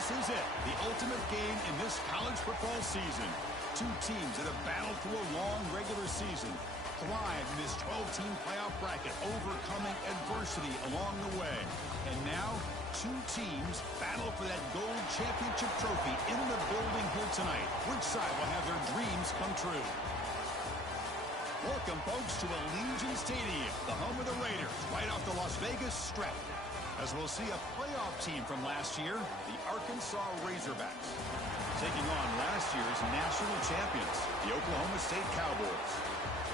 This is it, the ultimate game in this college football season. Two teams that have battled through a long regular season, thrived in this 12-team playoff bracket, overcoming adversity along the way. And now, two teams battle for that gold championship trophy in the building here tonight. Which side will have their dreams come true? Welcome, folks, to Allegiant Stadium, the home of the Raiders, right off the Las Vegas Strip. As we'll see a playoff team from last year, the Arkansas Razorbacks, taking on last year's national champions, the Oklahoma State Cowboys.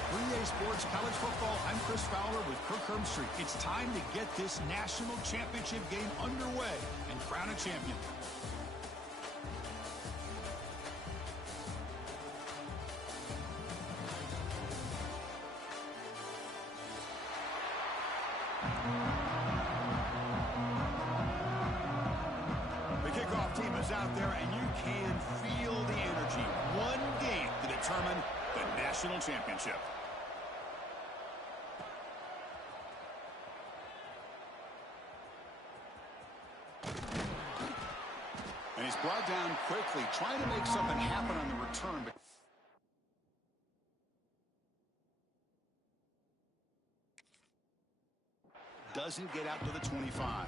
3A Sports College Football, I'm Chris Fowler with Kirk Herbstreit. It's time to get this national championship game underway and crown a champion. Out there, and you can feel the energy. One game to determine the national championship. And he's brought down quickly, trying to make something happen on the return. But doesn't get out to the 25.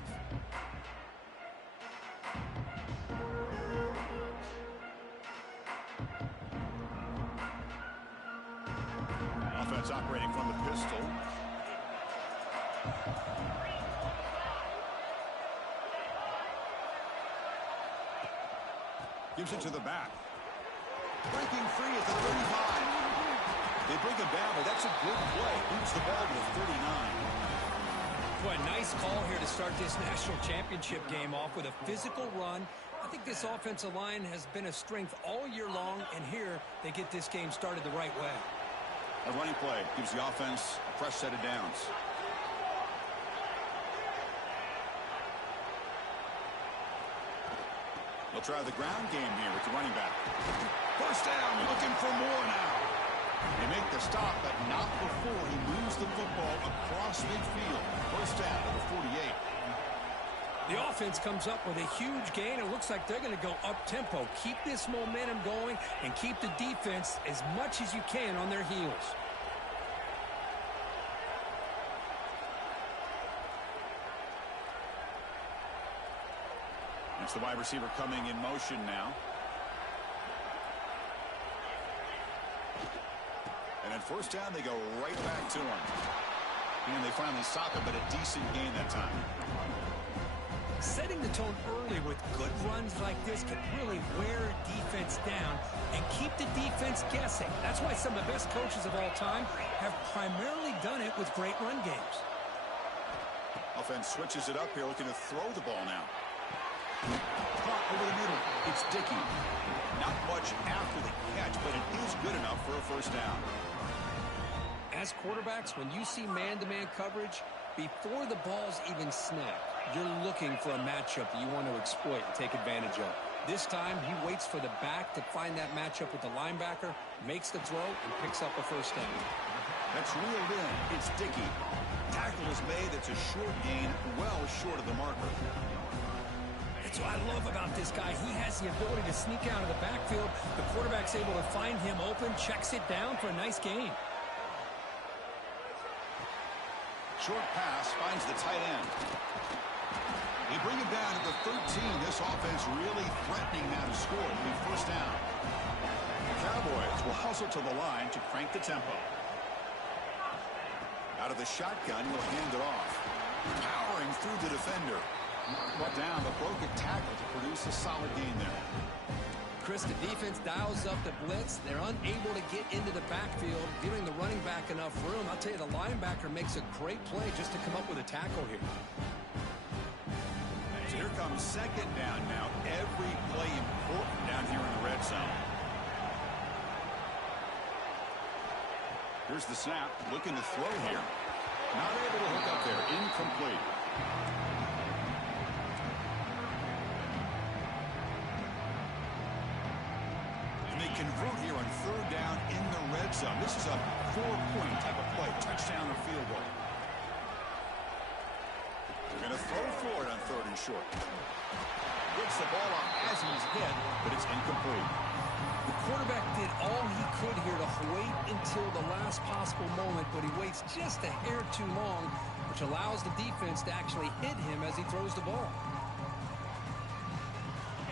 Offense operating from the pistol. Gives it to the back. Breaking free at the 35. They bring it down, but that's a good play. Moves the ball to the 39. Boy, nice call here to start this national championship game off with a physical run. I think this offensive line has been a strength all year long, and here they get this game started the right way. A running play gives the offense a fresh set of downs. They'll try the ground game here with the running back. First down, looking for more now. They make the stop, but not before he moves the football across midfield. First down to the 48. The offense comes up with a huge gain. It looks like they're going to go up-tempo. Keep this momentum going and keep the defense as much as you can on their heels. It's the wide receiver coming in motion now. And at first down, they go right back to him. And they finally stop it, but a decent gain that time. Setting the tone early with good runs like this can really wear a defense down and keep the defense guessing. That's why some of the best coaches of all time have primarily done it with great run games. Offense switches it up here, looking to throw the ball now. Caught over the middle. It's Dickey. Not much after the catch, but it is good enough for a first down. As quarterbacks, when you see man-to-man coverage, before the ball's even snapped, you're looking for a matchup that you want to exploit and take advantage of. This time, he waits for the back to find that matchup with the linebacker, makes the throw, and picks up a first down. That's reeled in. It's Dickey. Tackle is made. It's a short gain, well short of the marker. That's what I love about this guy. He has the ability to sneak out of the backfield. The quarterback's able to find him open, checks it down for a nice gain. Short pass finds the tight end. They bring it down to the 13. This offense really threatening now to score. It'll be first down. The Cowboys will hustle to the line to crank the tempo. Out of the shotgun, he'll hand it off. Powering through the defender. Brought down, but broke a tackle to produce a solid gain there. Chris, the defense dials up the blitz. They're unable to get into the backfield, giving the running back enough room. I'll tell you, the linebacker makes a great play just to come up with a tackle here. So here comes second down now. Every play important down here in the red zone. Here's the snap. Looking to throw here. Not able to hook up there. Incomplete. Convert here on third down in the red zone. This is a 4-point type of play, touchdown or field goal. They're going to throw for it on third and short. Gets the ball up as he's hit, but it's incomplete. The quarterback did all he could here to wait until the last possible moment, but he waits just a hair too long, which allows the defense to actually hit him as he throws the ball.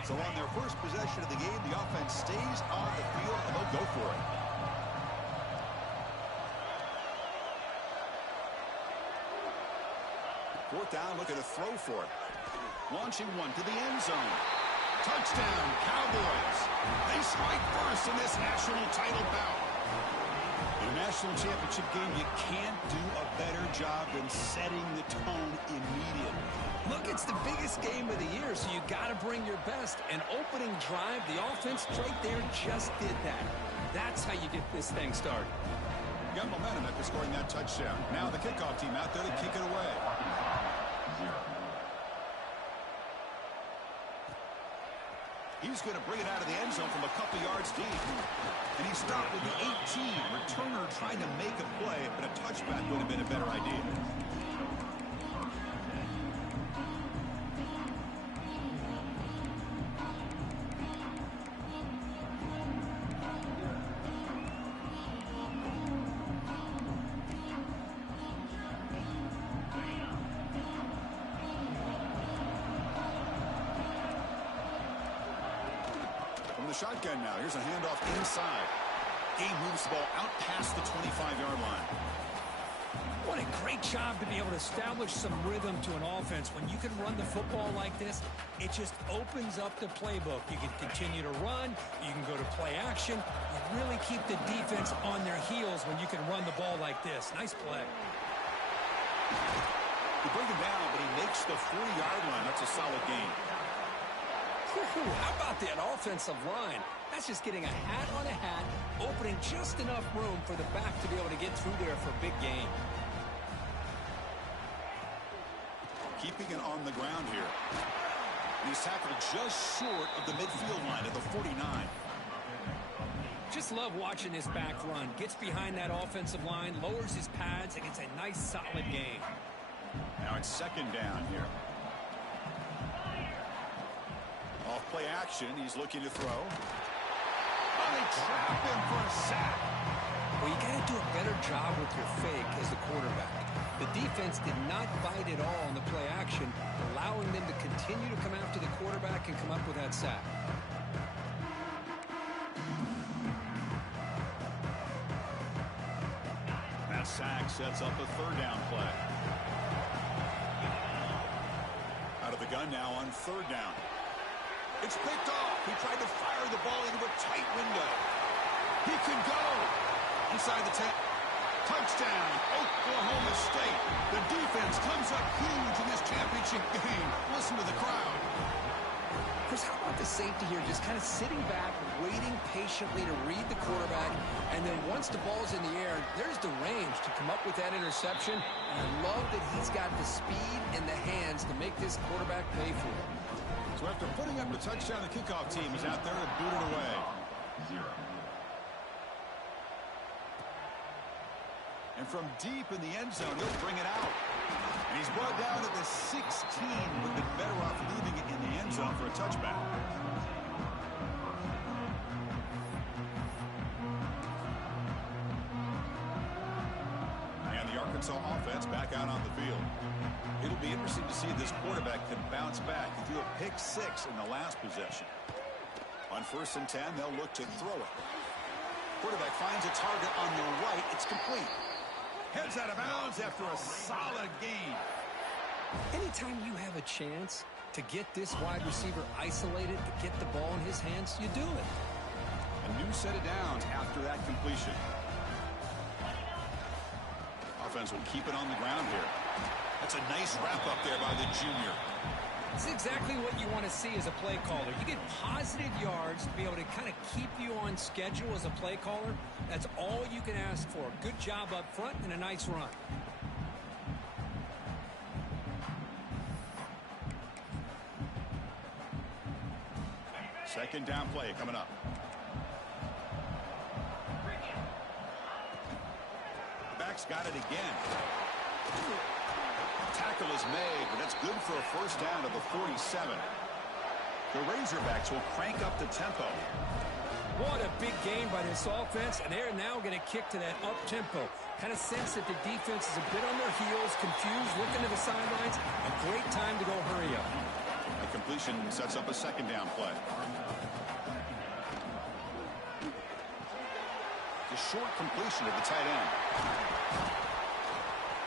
So on their first possession of the game, the offense stays on the field, and they'll go for it. Fourth down, looking to throw for it. Launching one to the end zone. Touchdown, Cowboys. They strike first in this national title bout. In a national championship game, you can't do a better job than setting the tone immediately. Look, it's the biggest game of the year, so you got to bring your best. An opening drive, the offense right there just did that. That's how you get this thing started. Got momentum after scoring that touchdown. Now the kickoff team out there to kick it away. He's going to bring it out of the end zone from a couple yards deep. And he stopped with the 18. Returner trying to make a play, but a touchback would have been a better idea. Shotgun now. Here's a handoff inside. Game moves the ball out past the 25-yard line. What a great job to be able to establish some rhythm to an offense. When you can run the football like this, it just opens up the playbook. You can continue to run. You can go to play action. You really keep the defense on their heels when you can run the ball like this. Nice play. He brings him down, but he makes the 40-yard line. That's a solid gain. How about that offensive line? That's just getting a hat on a hat, opening just enough room for the back to be able to get through there for a big gain. Keeping it on the ground here. He's tackled just short of the midfield line at the 49. Just love watching this back run. Gets behind that offensive line, lowers his pads, and gets a nice solid gain. Now it's second down here. Off play action, he's looking to throw. Oh, they trap him for a sack. Well, you got to do a better job with your fake as the quarterback. The defense did not bite at all on the play action, allowing them to continue to come after the quarterback and come up with that sack. That sack sets up a third down play. Out of the gun now on third down. It's picked off. He tried to fire the ball into a tight window. He could go. Inside the 10. Touchdown, Oklahoma State. The defense comes up huge in this championship game. Listen to the crowd. Chris, how about the safety here? Just kind of sitting back, waiting patiently to read the quarterback. And then once the ball's in the air, there's the range to come up with that interception. And I love that he's got the speed and the hands to make this quarterback pay for it. So after putting up the touchdown, the kickoff team is out there to boot it away. 0. And from deep in the end zone, he'll bring it out. And he's brought down at the 16. Would have been better off leaving it in the end zone for a touchback. And the Arkansas offense back out on the field. It'll be interesting to see if this quarterback can bounce back. He threw a pick 6 in the last possession. On 1st and 10, they'll look to throw it. Quarterback finds a target on the right. It's complete. Heads out of bounds after a solid gain. Anytime you have a chance to get this wide receiver isolated, to get the ball in his hands, you do it. A new set of downs after that completion. Offense will keep it on the ground here. That's a nice wrap up there by the junior. It's exactly what you want to see as a play caller. You get positive yards to be able to kind of keep you on schedule as a play caller. That's all you can ask for. Good job up front and a nice run. Second down play coming up. The back's got it again. Tackle is made, but that's good for a first down to the 47. The Razorbacks will crank up the tempo. What a big game by this offense, and they're now going to kick to that up-tempo. Kind of sense that the defense is a bit on their heels, confused, looking to the sidelines. A great time to go hurry up. A completion sets up a second down play. The short completion to the tight end.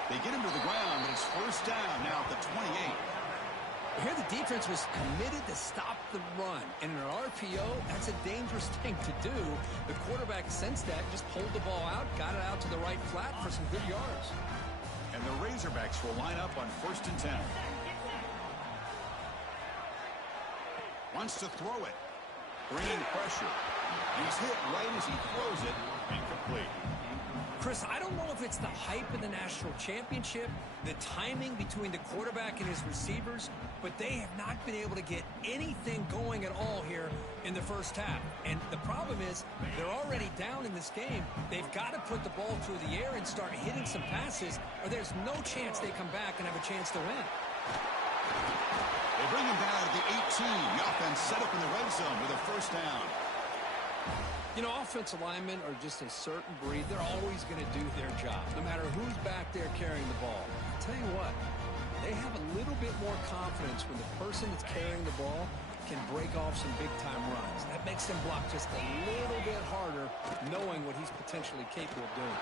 They get him to the ground, but it's first down now at the 28. Here the defense was committed to stop the run. And in an RPO, that's a dangerous thing to do. The quarterback sensed that, just pulled the ball out, got it out to the right flat for some good yards. And the Razorbacks will line up on first and 10. Wants to throw it. Bringing pressure. He's hit right as he throws it. Incomplete. Chris, I don't know if it's the hype of the national championship, the timing between the quarterback and his receivers, but they have not been able to get anything going at all here in the first half. And the problem is they're already down in this game. They've got to put the ball through the air and start hitting some passes, or there's no chance they come back and have a chance to win. They bring him down at the 18. The offense set up in the red zone with a first down. You know, offensive linemen are just a certain breed. They're always going to do their job, no matter who's back there carrying the ball. I'll tell you what, they have a little bit more confidence when the person that's carrying the ball can break off some big-time runs. That makes them block just a little bit harder, knowing what he's potentially capable of doing.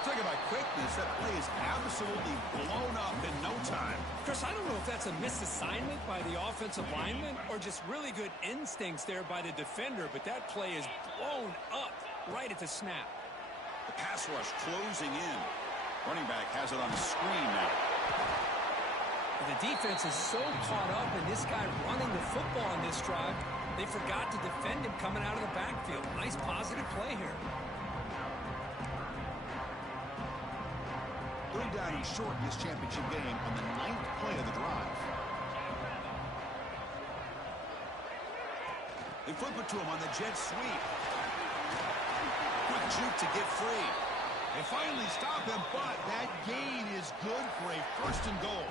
Talk about quickness. That play is absolutely blown up in no time. Chris, I don't know if that's a misassignment by the offensive lineman or just really good instincts there by the defender, but that play is blown up right at the snap. The pass rush closing in. Running back has it on the screen now. The defense is so caught up in this guy running the football on this drive, they forgot to defend him coming out of the backfield. Nice positive play here. Third down and short in this championship game on the 9th play of the drive. They flip it to him on the jet sweep. Quick juke to get free. They finally stop him, but that gain is good for a first and goal.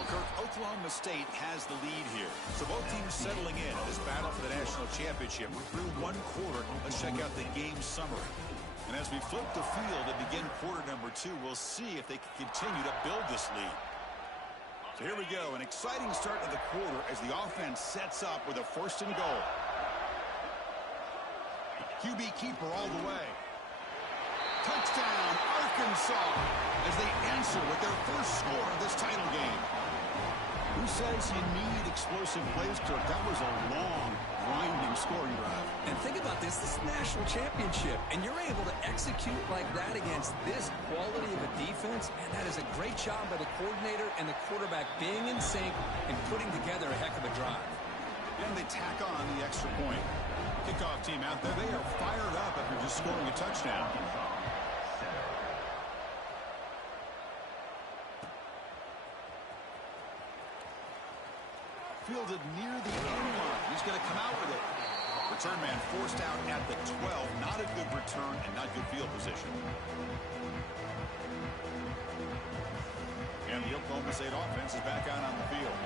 Well, Kirk, Oklahoma State has the lead here. So both teams settling in this battle for the national championship. We're through one quarter. Let's check out the game summary. And as we flip the field and begin quarter number 2, we'll see if they can continue to build this lead. So here we go, an exciting start to the quarter as the offense sets up with a first and goal. QB keeper all the way. Touchdown, Arkansas, as they answer with their first score of this title game. Who says you need explosive plays, Kirk? That was a long, grinding scoring drive. And think about this is national championship, and you're able to execute like that against this quality of a defense, and that is a great job by the coordinator and the quarterback being in sync and putting together a heck of a drive. And they tack on the extra point. Kickoff team out there, they are fired up after just scoring a touchdown. Fielded near the end line. He's going to come out with it. Return man forced out at the 12. Not a good return and not good field position. And the Oklahoma State offense is back out on the field.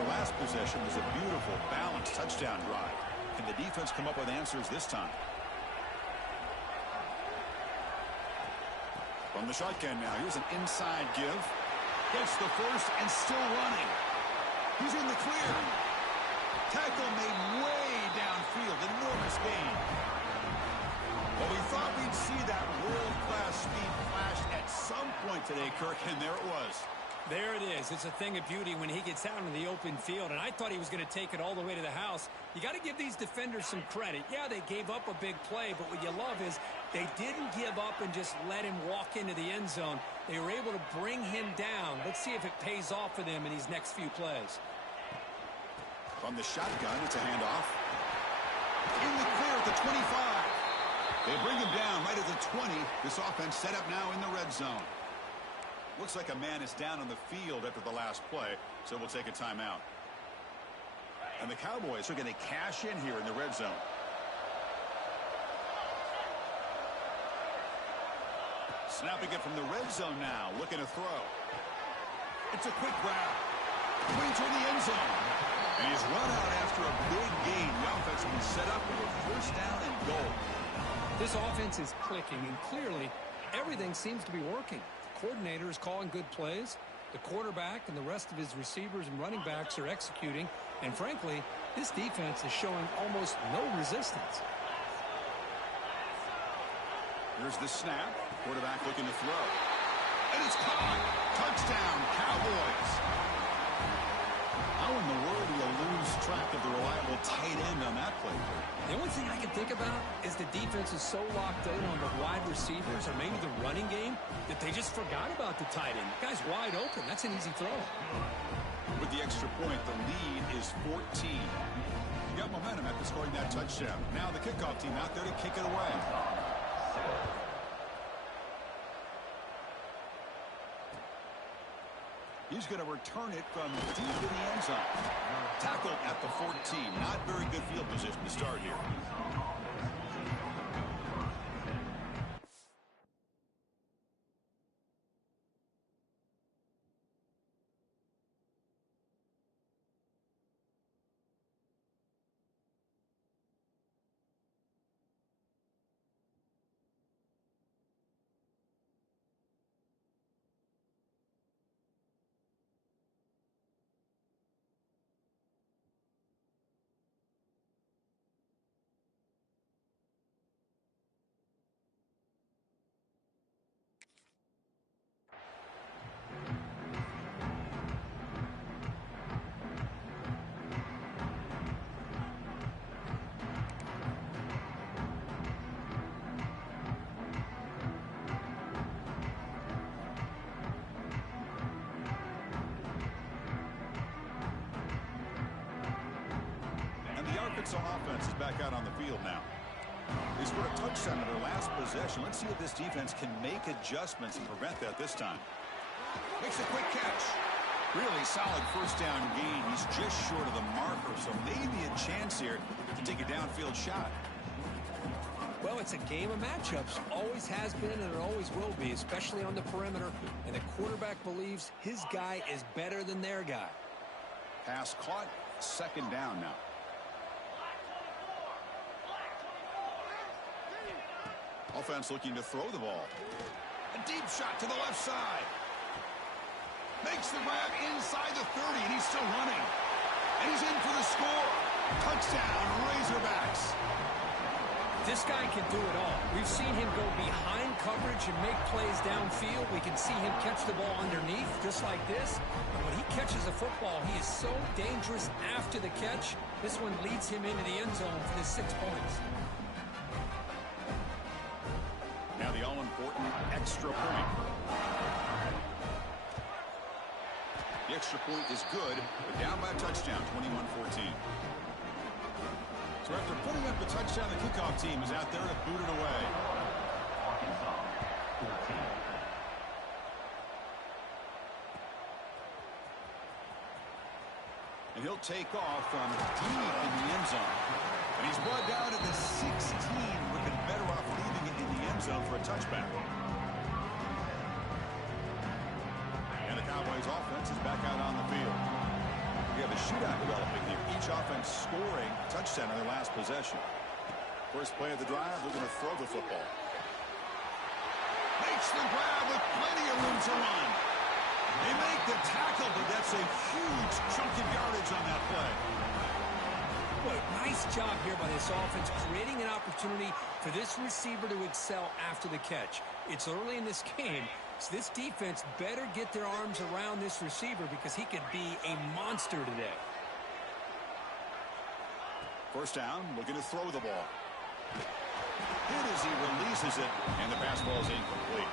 The last possession was a beautiful, balanced touchdown drive. Can the defense come up with answers this time? From the shotgun now, here's an inside give. Gets the first and still running. He's in the clear. Tackle made way downfield. Enormous gain. Well, we thought we'd see that world-class speed flash at some point today, Kirk, and there it was. There it is. It's a thing of beauty when he gets out in the open field, and I thought he was going to take it all the way to the house. You got to give these defenders some credit. Yeah, they gave up a big play, but what you love is they didn't give up and just let him walk into the end zone. They were able to bring him down. Let's see if it pays off for them in these next few plays. From the shotgun, it's a handoff. In the clear at the 25. They bring him down right at the 20. This offense set up now in the red zone. Looks like a man is down on the field after the last play, so we'll take a timeout. And the Cowboys are going to cash in here in the red zone. Snapping it from the red zone now, looking to throw. It's a quick grab. Clean toward the end zone. And he's run out after a big gain. The offense will be set up with a first down and goal. This offense is clicking, and clearly everything seems to be working. The coordinator is calling good plays. The quarterback and the rest of his receivers and running backs are executing. And frankly, this defense is showing almost no resistance. Here's the snap. Quarterback looking to throw. And it's caught. Touchdown, Cowboys. How in the world do you lose track of the reliable tight end on that play? The only thing I can think about is the defense is so locked in on the wide receivers or maybe the running game that they just forgot about the tight end. The guy's wide open. That's an easy throw. With the extra point, the lead is 14. You got momentum after scoring that touchdown. Now the kickoff team out there to kick it away. He's going to return it from deep in the end zone. Tackled at the 14. Not very good field position to start here. Arkansas offense is back out on the field now. They scored a touchdown in their last possession. Let's see if this defense can make adjustments and prevent that this time. Makes a quick catch. Really solid first down gain. He's just short of the marker, so maybe a chance here to take a downfield shot. Well, it's a game of matchups. Always has been and it always will be, especially on the perimeter. And the quarterback believes his guy is better than their guy. Pass caught. Second down now. Offense looking to throw the ball. A deep shot to the left side. Makes the grab inside the 30, and he's still running. And he's in for the score. Touchdown, Razorbacks. This guy can do it all. We've seen him go behind coverage and make plays downfield. We can see him catch the ball underneath, just like this. And when he catches a football, he is so dangerous after the catch. This one leads him into the end zone for the 6 points. Now the all-important extra point. The extra point is good, but down by a touchdown, 21-14. So after putting up the touchdown, the kickoff team is out there to boot it away. And he'll take off from deep in the end zone. And he's brought down at the 16. Would have been better off leaving it in the end zone for a touchback. And the Cowboys offense is back out on the field. We have a shootout developing here. Each offense scoring a touchdown in their last possession. First play of the drive, they're going to throw the football. Makes the grab with plenty of room to run. They make the tackle, but that's a huge chunk of yardage on that play. Boy, nice job here by this offense, creating an opportunity for this receiver to excel after the catch. It's early in this game, so this defense better get their arms around this receiver because he could be a monster today. First down, looking to throw the ball. Hit as he releases it, and the pass ball is incomplete.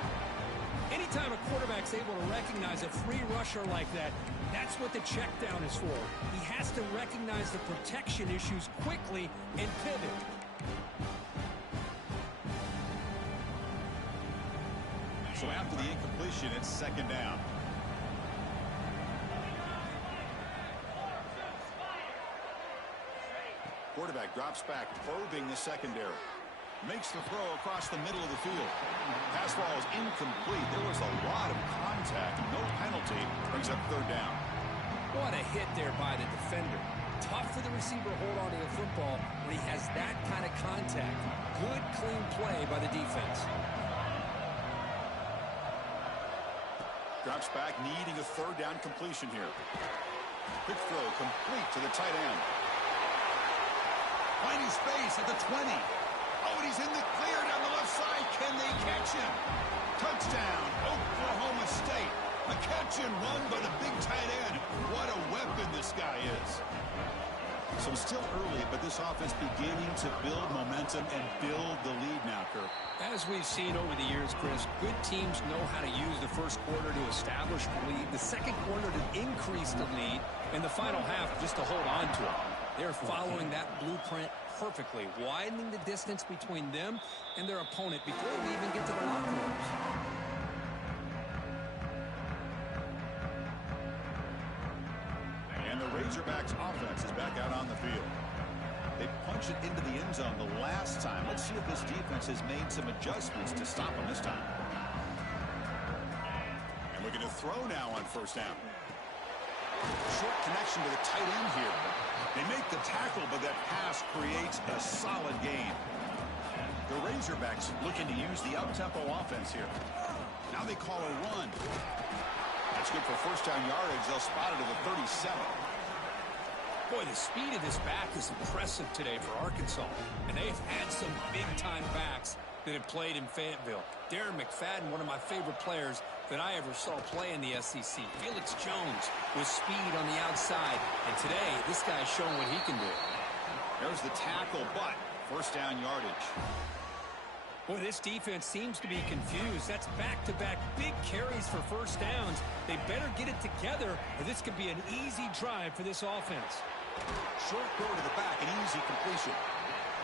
Anytime a quarterback's able to recognize a free rusher like that, that's what the check down is for. He has to recognize the protection issues quickly and pivot. So after the incompletion, it's second down. Quarterback drops back, probing the secondary. Makes the throw across the middle of the field. Pass ball is incomplete. There was a lot of contact. No penalty. Brings up third down. What a hit there by the defender. Tough for the receiver to hold on to the football when he has that kind of contact. Good, clean play by the defense. Drops back, needing a third down completion here. Quick throw, complete to the tight end. Finding space at the 20. Oh, and he's in the clear down the left side. Can they catch him? Touchdown, Oklahoma State. A catch and run by the big tight end. What a weapon this guy is. So still early, but this offense beginning to build momentum and build the lead now, Kirk. As we've seen over the years, Chris, good teams know how to use the first quarter to establish the lead, the second quarter to increase the lead, and the final half just to hold on to it. They're following that blueprint perfectly, widening the distance between them and their opponent before we even get to the locker rooms. And the Razorbacks offense is back out on the field. They punch it into the end zone the last time. Let's see if this defense has made some adjustments to stop them this time. And looking to throw now on first down. Short connection to the tight end here. They make the tackle, but that pass creates a solid gain. The Razorbacks looking to use the up-tempo offense here. Now they call a run. That's good for first down yardage. They'll spot it at the 37. Boy, the speed of this back is impressive today for Arkansas. And they've had some big-time backs that have played in Fayetteville. Darren McFadden, one of my favorite players that I ever saw play in the SEC. Felix Jones with speed on the outside. And today, this guy's showing what he can do. There's the tackle, but first down yardage. Boy, this defense seems to be confused. That's back-to-back big carries for first downs. They better get it together, or this could be an easy drive for this offense. Short throw to the back, an easy completion.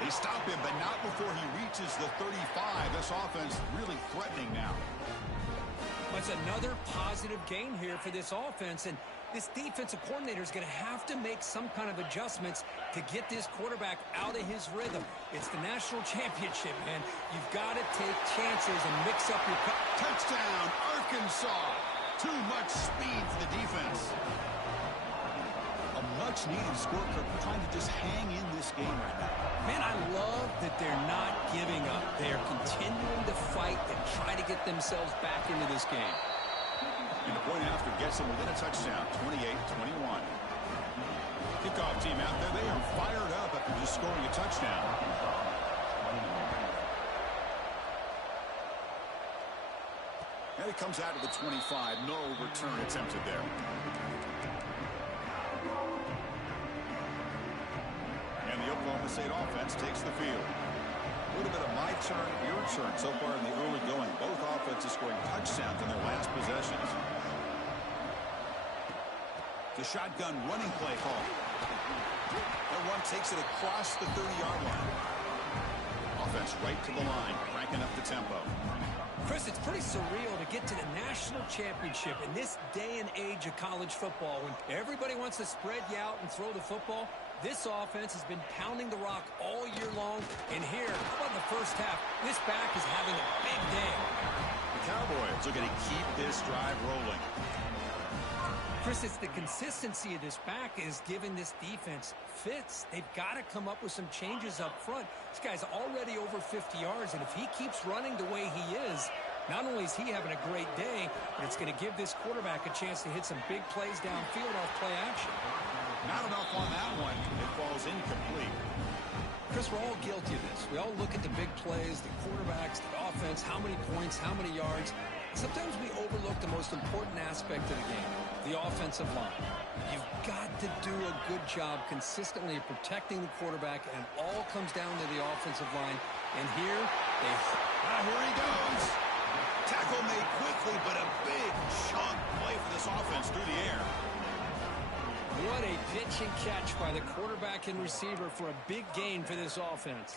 They stop him, but not before he reaches the 35. This offense really threatening now. It's another positive gain here for this offense, and this defensive coordinator is going to have to make some kind of adjustments to get this quarterback out of his rhythm. It's the national championship, man. You've got to take chances and mix up your... Touchdown, Arkansas! Too much speed for the defense. A much-needed score, trying to just hang in this game right now. Man, I love that they're not giving up. They are continuing to fight and try to get themselves back into this game. And the point after gets them within a touchdown, 28-21. Kickoff team out there, they are fired up after just scoring a touchdown. And it comes out to the 25. No return attempted there. And the Oklahoma State offense takes the field. A little bit of my turn, your turn so far in the early going. Both offenses scoring touchdowns in their last possessions. The shotgun running play call. That run takes it across the 30-yard line. Offense right to the line, cranking up the tempo. Chris, it's pretty surreal to get to the national championship in this day and age of college football when everybody wants to spread you out and throw the football. This offense has been pounding the rock all year long. And here, how about in the first half? This back is having a big day. The Cowboys are going to keep this drive rolling. Chris, it's the consistency of this back is giving this defense fits. They've got to come up with some changes up front. This guy's already over 50 yards, and if he keeps running the way he is, not only is he having a great day, but it's going to give this quarterback a chance to hit some big plays downfield off play action. Not enough on that one. It falls incomplete. Chris, we're all guilty of this. We all look at the big plays, the quarterbacks, the offense, how many points, how many yards. Sometimes we overlook the most important aspect of the game, the offensive line. You've got to do a good job consistently of protecting the quarterback, and it all comes down to the offensive line. And here, here he goes. Tackle made quickly, but a big chunk play for this offense through the air. What a pitch and catch by the quarterback and receiver for a big gain for this offense.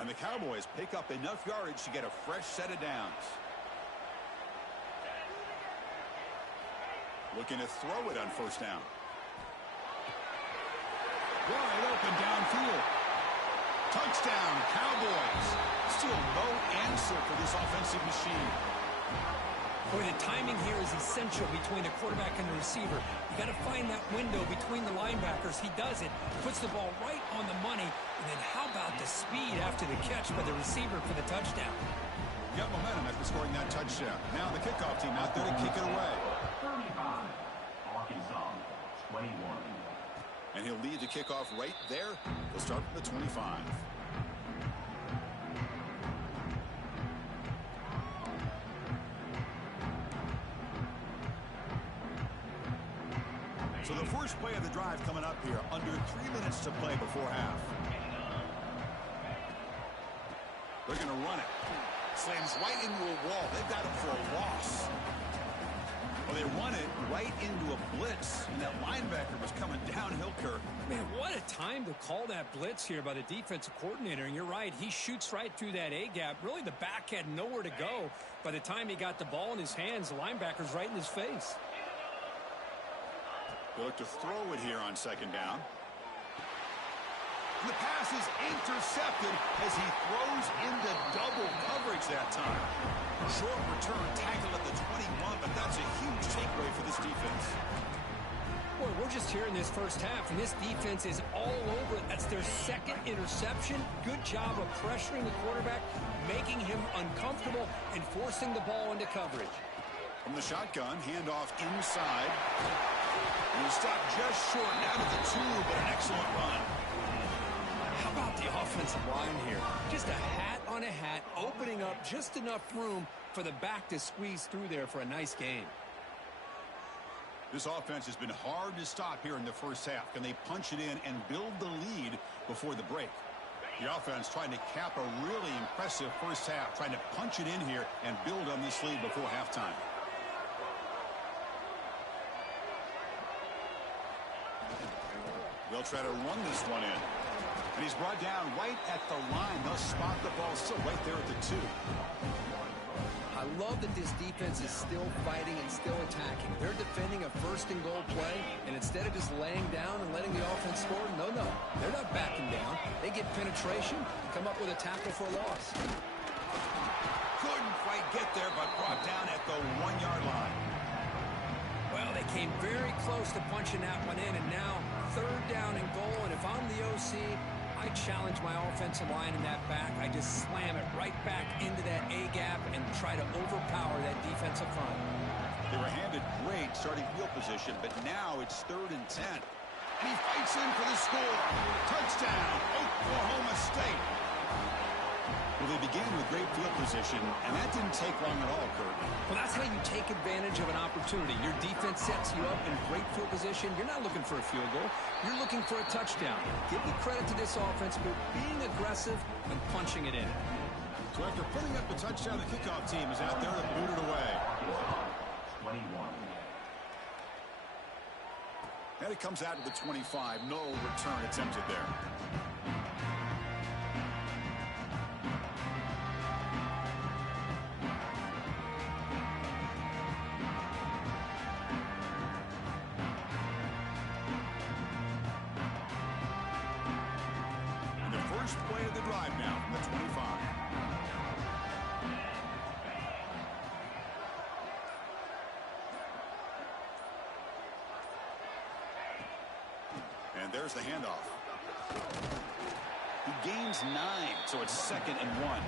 And the Cowboys pick up enough yardage to get a fresh set of downs. Looking to throw it on first down. Wide open downfield. Touchdown, Cowboys. Still no answer for this offensive machine. Boy, the timing here is essential between the quarterback and the receiver. You got to find that window between the linebackers. He does it, puts the ball right on the money, and then how about the speed after the catch by the receiver for the touchdown? Got momentum after scoring that touchdown. Now the kickoff team out there to kick it away. 35, Arkansas, 21. And he'll lead the kickoff right there. He'll start from the 25. So the first play of the drive coming up here. Under 3 minutes to play before half. They're going to run it. Slams right into a wall. They've got him for a loss. Well, they run it right into a blitz, and that linebacker was coming downhill, Kirk. Man, what a time to call that blitz here by the defensive coordinator. And you're right, he shoots right through that A-gap. Really, the back had nowhere to go. By the time he got the ball in his hands, the linebacker's right in his face. They look to throw it here on second down. And the pass is intercepted as he throws into double coverage that time. Short return tackle at the 21, but that's a huge takeaway for this defense. Boy, we're just here in this first half, and this defense is all over it. That's their second interception. Good job of pressuring the quarterback, making him uncomfortable, and forcing the ball into coverage. From the shotgun, handoff inside. And he stopped just short down to the 2, but an excellent run. How about the offensive line here? Just a hat on a hat, opening up just enough room for the back to squeeze through there for a nice game. This offense has been hard to stop here in the first half. Can they punch it in and build the lead before the break? The offense trying to cap a really impressive first half, trying to punch it in here and build on this lead before halftime. They'll try to run this one in. And he's brought down right at the line. They'll spot the ball still right there at the 2. I love that this defense is still fighting and still attacking. They're defending a first-and-goal play, and instead of just laying down and letting the offense score, no. They're not backing down. They get penetration and come up with a tackle for a loss. Couldn't quite get there, but brought down at the 1-yard line. Well, they came very close to punching that one in, and now third down and goal. And if I'm the OC, I challenge my offensive line in that back. I just slam it right back into that A-gap and try to overpower that defensive front. They were handed great starting field position, but now it's 3rd and 10. And he fights in for the score. Touchdown, Oklahoma State. Well, they began with great field position, and that didn't take long at all, Kurt. Well, that's how you take advantage of an opportunity. Your defense sets you up in great field position. You're not looking for a field goal. You're looking for a touchdown. Give the credit to this offense for being aggressive and punching it in. So after putting up the touchdown, the kickoff team is out there to boot it away. 21. And it comes out to the 25. No return attempted there. First play of the drive now from the 25. And there's the handoff. He gains 9, so it's 2nd and 1.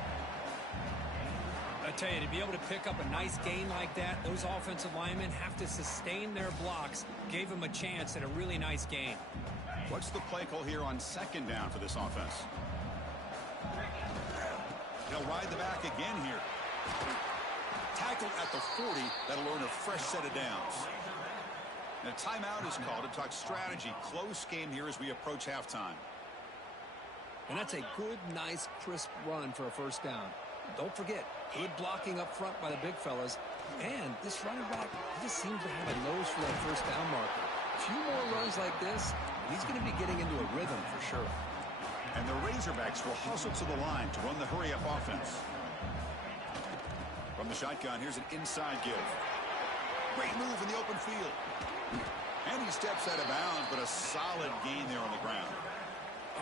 I tell you, to be able to pick up a nice gain like that, those offensive linemen have to sustain their blocks. Gave them a chance at a really nice gain. What's the play call here on 2nd down for this offense? They'll ride the back again here. Tackled at the 40. That'll earn a fresh set of downs. And a timeout is called to talk strategy. Close game here as we approach halftime. And that's a good, nice, crisp run for a first down. Don't forget, good blocking up front by the big fellas. And this running back, he just seems to have a nose for that first down marker. A few more runs like this, he's going to be getting into a rhythm for sure. And the Razorbacks will hustle to the line to run the hurry-up offense. From the shotgun, here's an inside give. Great move in the open field. And he steps out of bounds, but a solid gain there on the ground.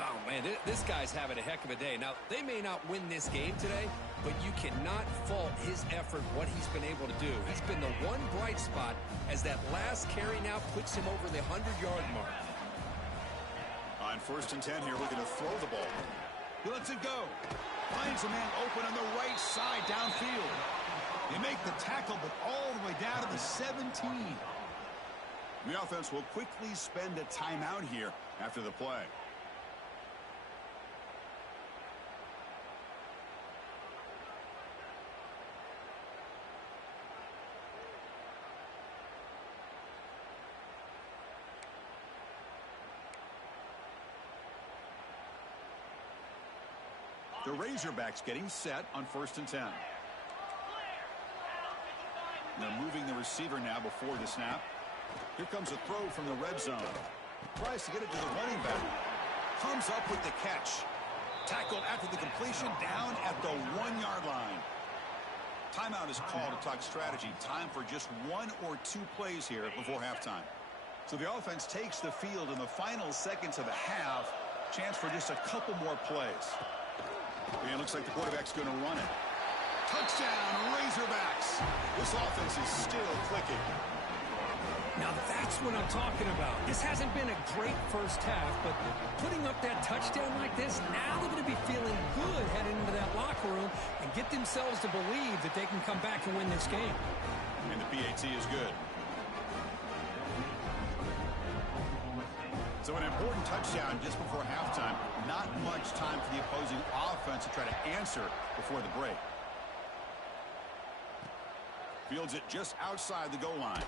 Oh, man, this guy's having a heck of a day. Now, they may not win this game today, but you cannot fault his effort, what he's been able to do. He's been the one bright spot as that last carry now puts him over the 100-yard mark. On 1st and 10 here, looking to throw the ball. He lets it go. Finds a man open on the right side downfield. They make the tackle, but all the way down to the 17. The offense will quickly spend a timeout here after the play. The Razorbacks getting set on 1st and 10. They're moving the receiver now before the snap. Here comes a throw from the red zone. Tries to get it to the running back. Comes up with the catch. Tackled after the completion down at the 1-yard line. Timeout is called to talk strategy. Time for just 1 or 2 plays here before halftime. So the offense takes the field in the final seconds of the half. Chance for just a couple more plays. And it looks like the quarterback's going to run it. Touchdown, Razorbacks. This offense is still clicking. Now that's what I'm talking about. This hasn't been a great first half, but putting up that touchdown like this, now they're going to be feeling good heading into that locker room and get themselves to believe that they can come back and win this game. And the PAT is good. So an important touchdown just before halftime. Not much time for the opposing offense to try to answer before the break. Fields it just outside the goal line.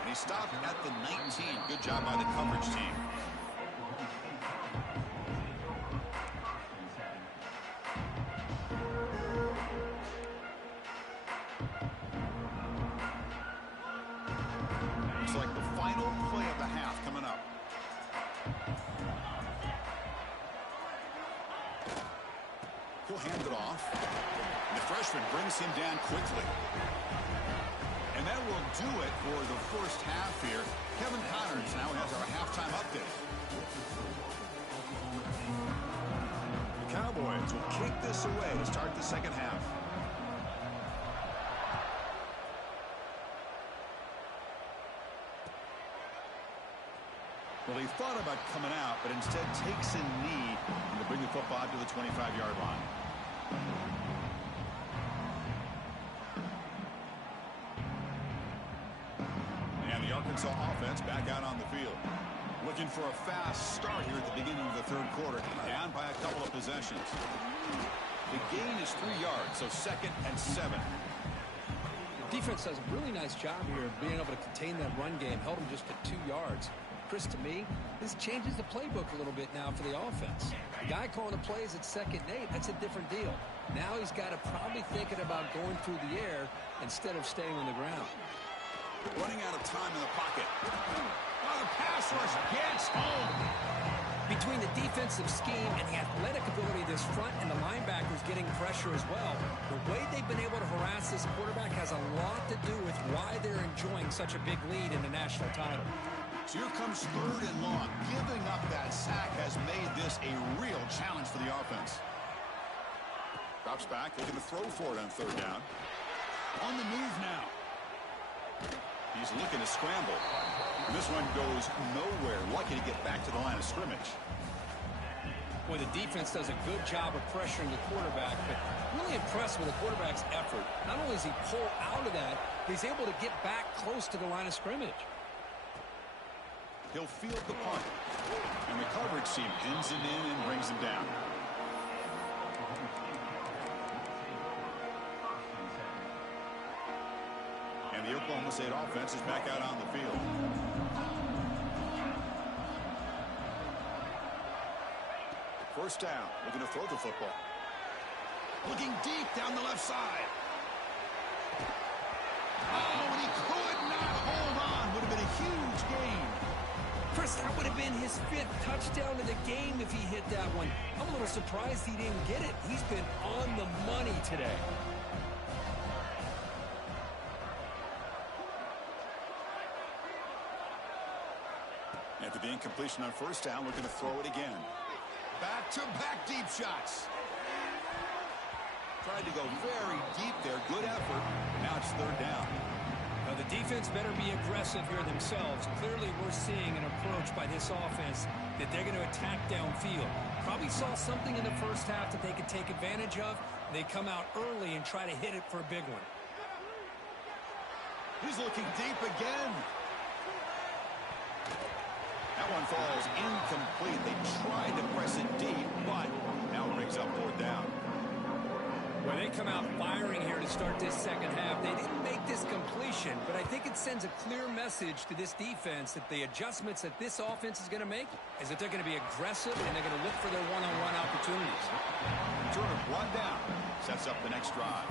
And he stopped at the 19. Good job by the coverage team. Looks like the final play of the half coming up. He'll hand it off. And the freshman brings him down quickly. And that will do it for the first half here. Kevin Connors now has our halftime update. The Cowboys will kick this away to start the second half. Well, he thought about coming out, but instead takes a knee to bring the football to the 25-yard line. And the Arkansas offense back out on the field. Looking for a fast start here at the beginning of the third quarter. Down by a couple of possessions. The gain is 3 yards, so 2nd and 7. Defense does a really nice job here of being able to contain that run game. Held him just at 2 yards. Chris, to me, this changes the playbook a little bit now for the offense. The guy calling the plays at 2nd and 8, that's a different deal. Now he's got to probably thinking about going through the air instead of staying on the ground. Running out of time in the pocket. Oh, the pass rush gets home. Between the defensive scheme and the athletic ability of this front and the linebackers getting pressure as well, the way they've been able to harass this quarterback has a lot to do with why they're enjoying such a big lead in the national title. So here comes 3rd and long. Giving up that sack has made this a real challenge for the offense. Drops back, looking to throw for it on 3rd down. On the move now. He's looking to scramble. And this one goes nowhere. Lucky to get back to the line of scrimmage. Boy, the defense does a good job of pressuring the quarterback, but really impressed with the quarterback's effort. Not only does he pull out of that, he's able to get back close to the line of scrimmage. He'll field the punt. And the coverage team pins him in and brings him down. And the Oklahoma State offense is back out on the field. First down. Looking to throw the football. Looking deep down the left side. Oh, and he could not hold on. Would have been a huge gain. Chris, that would have been his 5th touchdown of the game if he hit that one. I'm a little surprised he didn't get it. He's been on the money today. After the incompletion on first down, looking to throw it again. Back-to-back deep shots. Tried to go very deep there. Good effort. Now it's third down. Now the defense better be aggressive here themselves. Clearly we're seeing an approach by this offense that they're going to attack downfield. Probably saw something in the first half that they could take advantage of. They come out early and try to hit it for a big one. He's looking deep again. That one falls incomplete. They tried to press it deep, but now it brings up fourth down. Well, they come out firing here to start this second half. They didn't make this completion, but I think it sends a clear message to this defense that the adjustments that this offense is going to make is that they're going to be aggressive and they're going to look for their one-on-one opportunities. Turner one down. Sets up the next drive.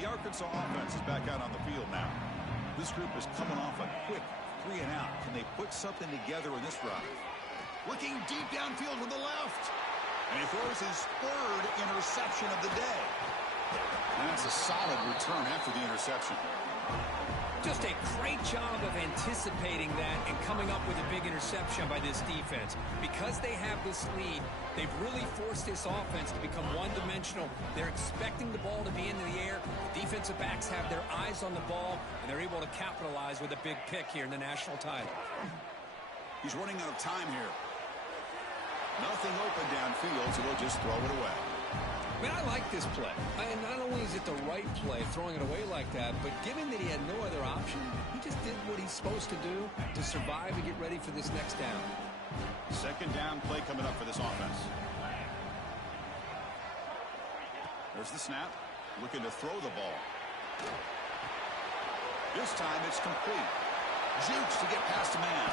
The Arkansas offense is back out on the field now. This group is coming off a quick 3 and out. Can they put something together in this drive? Looking deep downfield with the left. And he throws his third interception of the day. And that's a solid return after the interception. Just a great job of anticipating that and coming up with a big interception by this defense. Because they have this lead, they've really forced this offense to become one-dimensional. They're expecting the ball to be in the air. The defensive backs have their eyes on the ball, and they're able to capitalize with a big pick here in the national title. He's running out of time here. Nothing open downfield, so they'll just throw it away. I mean, I like this play. And not only is it the right play, throwing it away like that, but given that he had no other option, he just did what he's supposed to do to survive and get ready for this next down. Second down play coming up for this offense. There's the snap. Looking to throw the ball. This time it's complete. Jukes to get past a man.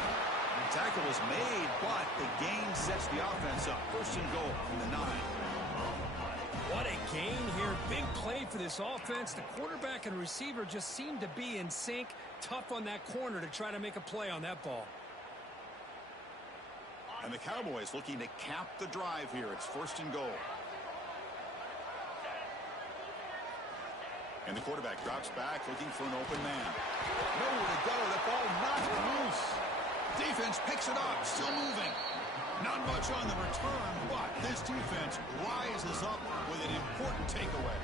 The tackle is made, but the gain sets the offense up. First and goal from the 9. What a gain here. Big play for this offense. The quarterback and receiver just seem to be in sync. Tough on that corner to try to make a play on that ball. And the Cowboys looking to cap the drive here. It's first and goal. And the quarterback drops back looking for an open man. Nowhere to go. The ball knocked loose. Defense picks it up. Still moving. Not much on the return, but this defense rises up with an important takeaway.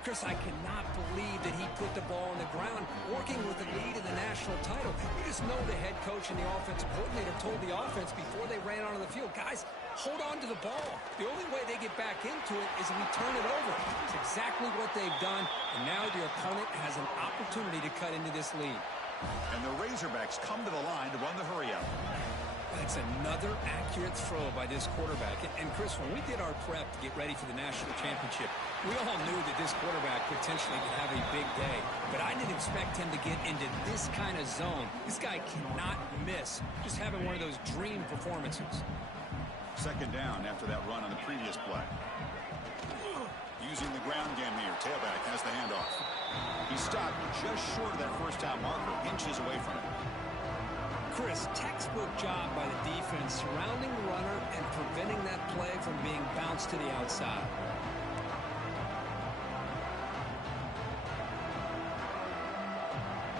Chris, I cannot believe that he put the ball on the ground working with the lead in the national title. You just know the head coach and the offensive coordinator told the offense before they ran onto the field, guys, hold on to the ball. The only way they get back into it is if we turn it over. It's exactly what they've done, and now your opponent has an opportunity to cut into this lead. And the Razorbacks come to the line to run the hurry-up. That's another accurate throw by this quarterback. And Chris, when we did our prep to get ready for the national championship, we all knew that this quarterback potentially could have a big day. But I didn't expect him to get into this kind of zone. This guy cannot miss. Just having one of those dream performances. Second down after that run on the previous play. Using the ground game here. Tailback has the handoff. He stopped just short of that first down marker, inches away from it. Chris, textbook job by the defense surrounding the runner and preventing that play from being bounced to the outside.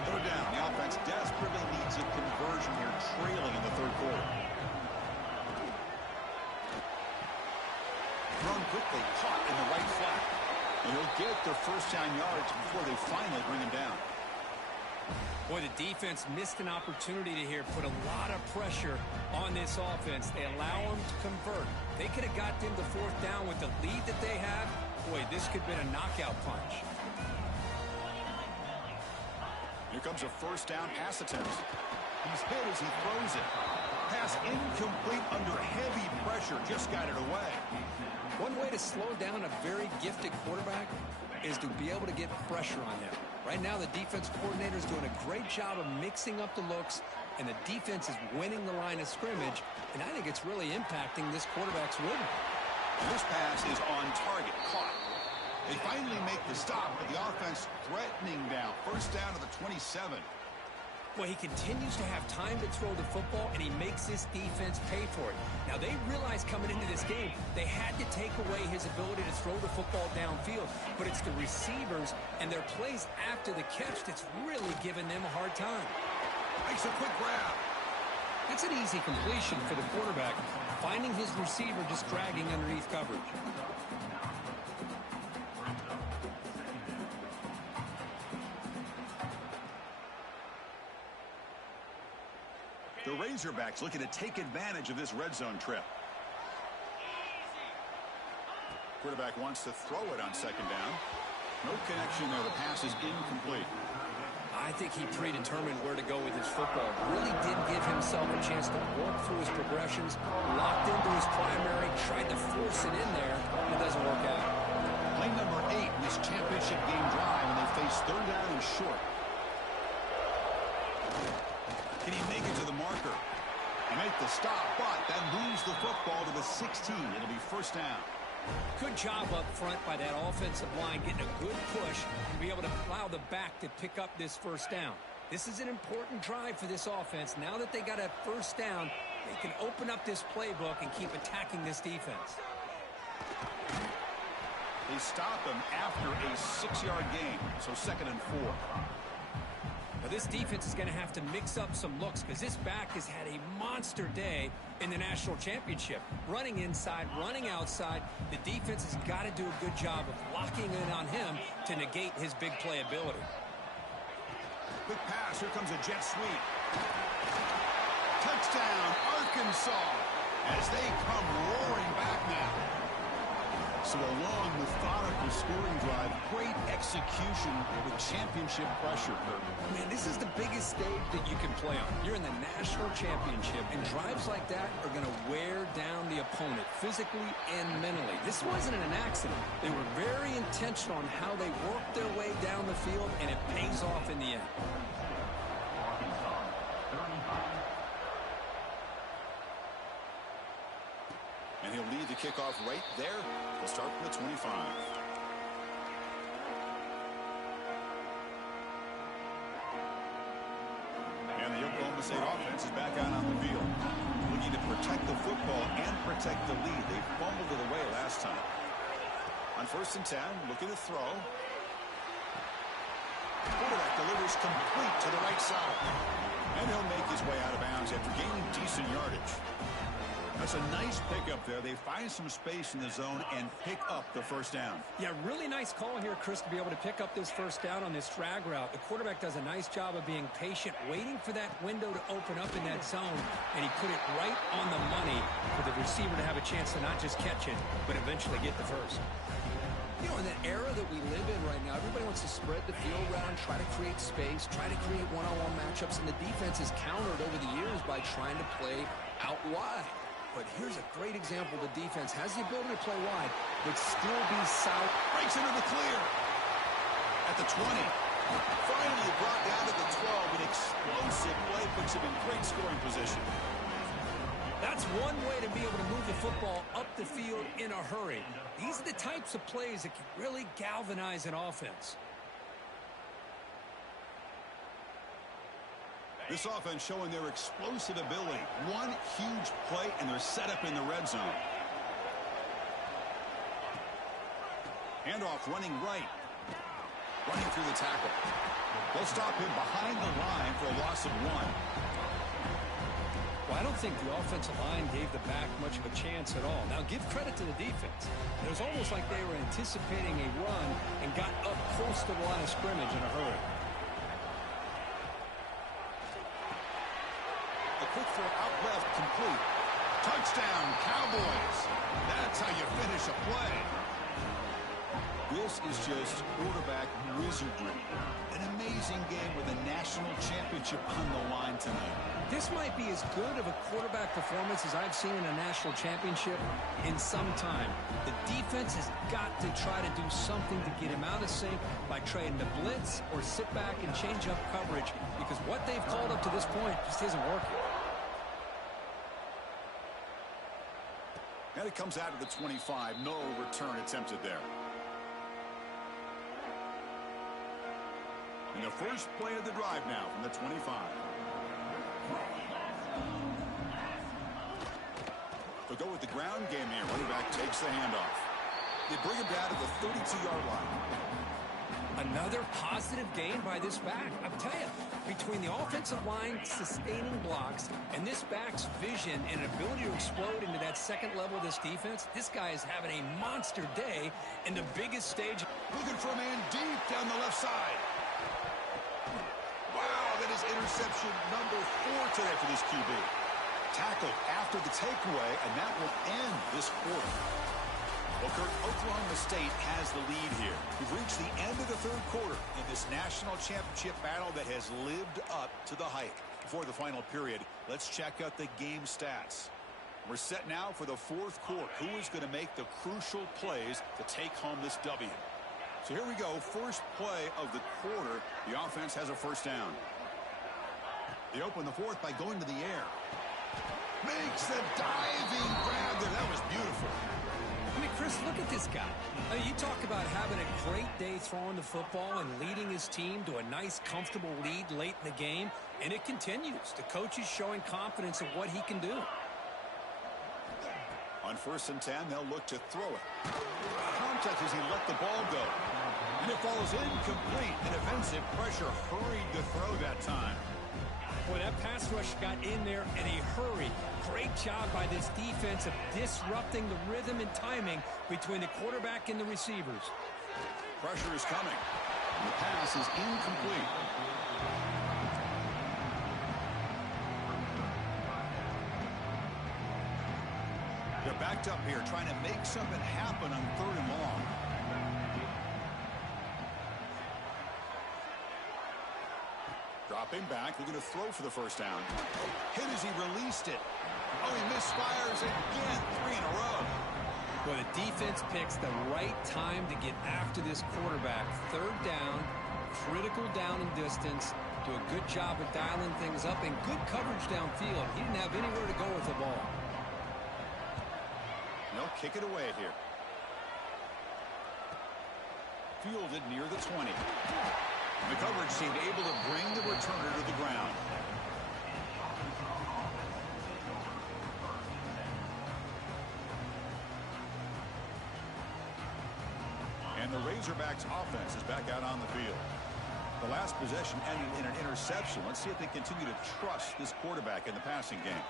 Third down. The offense desperately needs a conversion here, trailing in the third quarter. Thrown quickly, caught in the right flat. And he'll get their first down yards before they finally bring him down. Boy, the defense missed an opportunity to here put a lot of pressure on this offense. They allow them to convert. They could have got them to fourth down with the lead that they have. Boy, this could have been a knockout punch. Here comes a first down pass attempt. He's hit as he throws it. Pass incomplete under heavy pressure. Just got it away. One way to slow down a very gifted quarterback is to be able to get pressure on him. Right now, the defense coordinator is doing a great job of mixing up the looks, and the defense is winning the line of scrimmage, and I think it's really impacting this quarterback's rhythm. This pass is on target, caught. They finally make the stop, but the offense threatening down. First down to the 27. Well, he continues to have time to throw the football, and he makes this defense pay for it. Now, they realized coming into this game they had to take away his ability to throw the football downfield, but it's the receivers and their plays after the catch that's really giving them a hard time. Makes a quick grab. That's an easy completion for the quarterback, finding his receiver just dragging underneath coverage. The Razorbacks looking to take advantage of this red zone trip. Quarterback wants to throw it on second down. No connection there. The pass is incomplete. I think he predetermined where to go with his football. Really did give himself a chance to work through his progressions, locked into his primary, tried to force it in there, and it doesn't work out. Play number 8 in this championship game drive, and they face third down and short. Can he make it to the marker? He made the stop, but then moves the football to the 16. It'll be first down. Good job up front by that offensive line, getting a good push and be able to allow the back to pick up this first down. This is an important drive for this offense. Now that they got a first down, they can open up this playbook and keep attacking this defense. They stop him after a 6-yard gain, so second and 4. Now this defense is going to have to mix up some looks because this back has had a monster day in the national championship. Running inside, running outside. The defense has got to do a good job of locking in on him to negate his big play ability. Quick pass. Here comes a jet sweep. Touchdown, Arkansas, as they come roaring back now. So a long, methodical scoring drive. Great execution with championship pressure. Man, this is the biggest stage that you can play on. You're in the national championship, and drives like that are going to wear down the opponent physically and mentally. This wasn't an accident. They were very intentional on how they worked their way down the field, and it pays off in the end. And he'll lead the kickoff right there. We'll start from the 25. And the Oklahoma State offense is back out on the field. Looking to protect the football and protect the lead. They fumbled it away last time. On first and 10, looking to throw. Quarterback delivers complete to the right side. And he'll make his way out of bounds after gaining decent yardage. That's a nice pickup there. They find some space in the zone and pick up the first down. Yeah, really nice call here, Chris, to be able to pick up this first down on this drag route. The quarterback does a nice job of being patient, waiting for that window to open up in that zone, and he put it right on the money for the receiver to have a chance to not just catch it, but eventually get the first. You know, in the era that we live in right now, everybody wants to spread the field around, try to create space, try to create one-on-one matchups, and the defense is countered over the years by trying to play out wide. But here's a great example. The defense has the ability to play wide, but still be solid. Breaks into the clear. At the 20. Finally brought down to the 12. An explosive play puts him in great scoring position. That's one way to be able to move the football up the field in a hurry. These are the types of plays that can really galvanize an offense. This offense showing their explosive ability. One huge play, and they're set up in the red zone. Handoff running right. Running through the tackle. They'll stop him behind the line for a loss of 1. Well, I don't think the offensive line gave the back much of a chance at all. Now, give credit to the defense. It was almost like they were anticipating a run and got up close to the line of scrimmage in a hurry. A quick throw out left, complete. Touchdown, Cowboys. That's how you finish a play. This is just quarterback wizardry. An amazing game with a national championship on the line tonight. This might be as good of a quarterback performance as I've seen in a national championship in some time. The defense has got to try to do something to get him out of sync by trying to blitz or sit back and change up coverage, because what they've called up to this point just isn't working. And it comes out of the 25. No return attempted there. And the first play of the drive now from the 25. They'll go with the ground game here. Running back takes the handoff. They bring him down to the 32-yard line. Another positive gain by this back. I'll tell you, between the offensive line sustaining blocks and this back's vision and ability to explode into that second level of this defense, this guy is having a monster day in the biggest stage. Looking for a man deep down the left side. Wow, that is interception number 4 today for this QB. Tackled after the takeaway, and that will end this quarter. Well, Kurt, Oklahoma State has the lead here. We've reached the end of the third quarter in this national championship battle that has lived up to the hype. Before the final period, let's check out the game stats. We're set now for the fourth quarter. Who is going to make the crucial plays to take home this W? So here we go. First play of the quarter. The offense has a first down. They open the fourth by going to the air. Makes the diving grab there. That was beautiful. I mean, Chris, look at this guy. I mean, you talk about having a great day throwing the football and leading his team to a nice, comfortable lead late in the game, and it continues. The coach is showing confidence of what he can do. On 1st and 10, they'll look to throw it. Contact as he let the ball go. And it falls incomplete. And offensive pressure hurried the throw that time. Boy, that pass rush got in there in a hurry. Great job by this defense of disrupting the rhythm and timing between the quarterback and the receivers. Pressure is coming. And the pass is incomplete. They're backed up here trying to make something happen on 3rd and long. Dropping back, looking to throw for the first down. Hit as he released it. Oh, he misfires again, 3 in a row. Well, the defense picks the right time to get after this quarterback. 3rd down, critical down and distance. Do a good job of dialing things up and good coverage downfield. He didn't have anywhere to go with the ball. They'll kick it away here. Fielded near the 20. The coverage seemed able to bring the returner to the ground. And the Razorbacks offense is back out on the field. The last possession ended in an interception. Let's see if they continue to trust this quarterback in the passing game.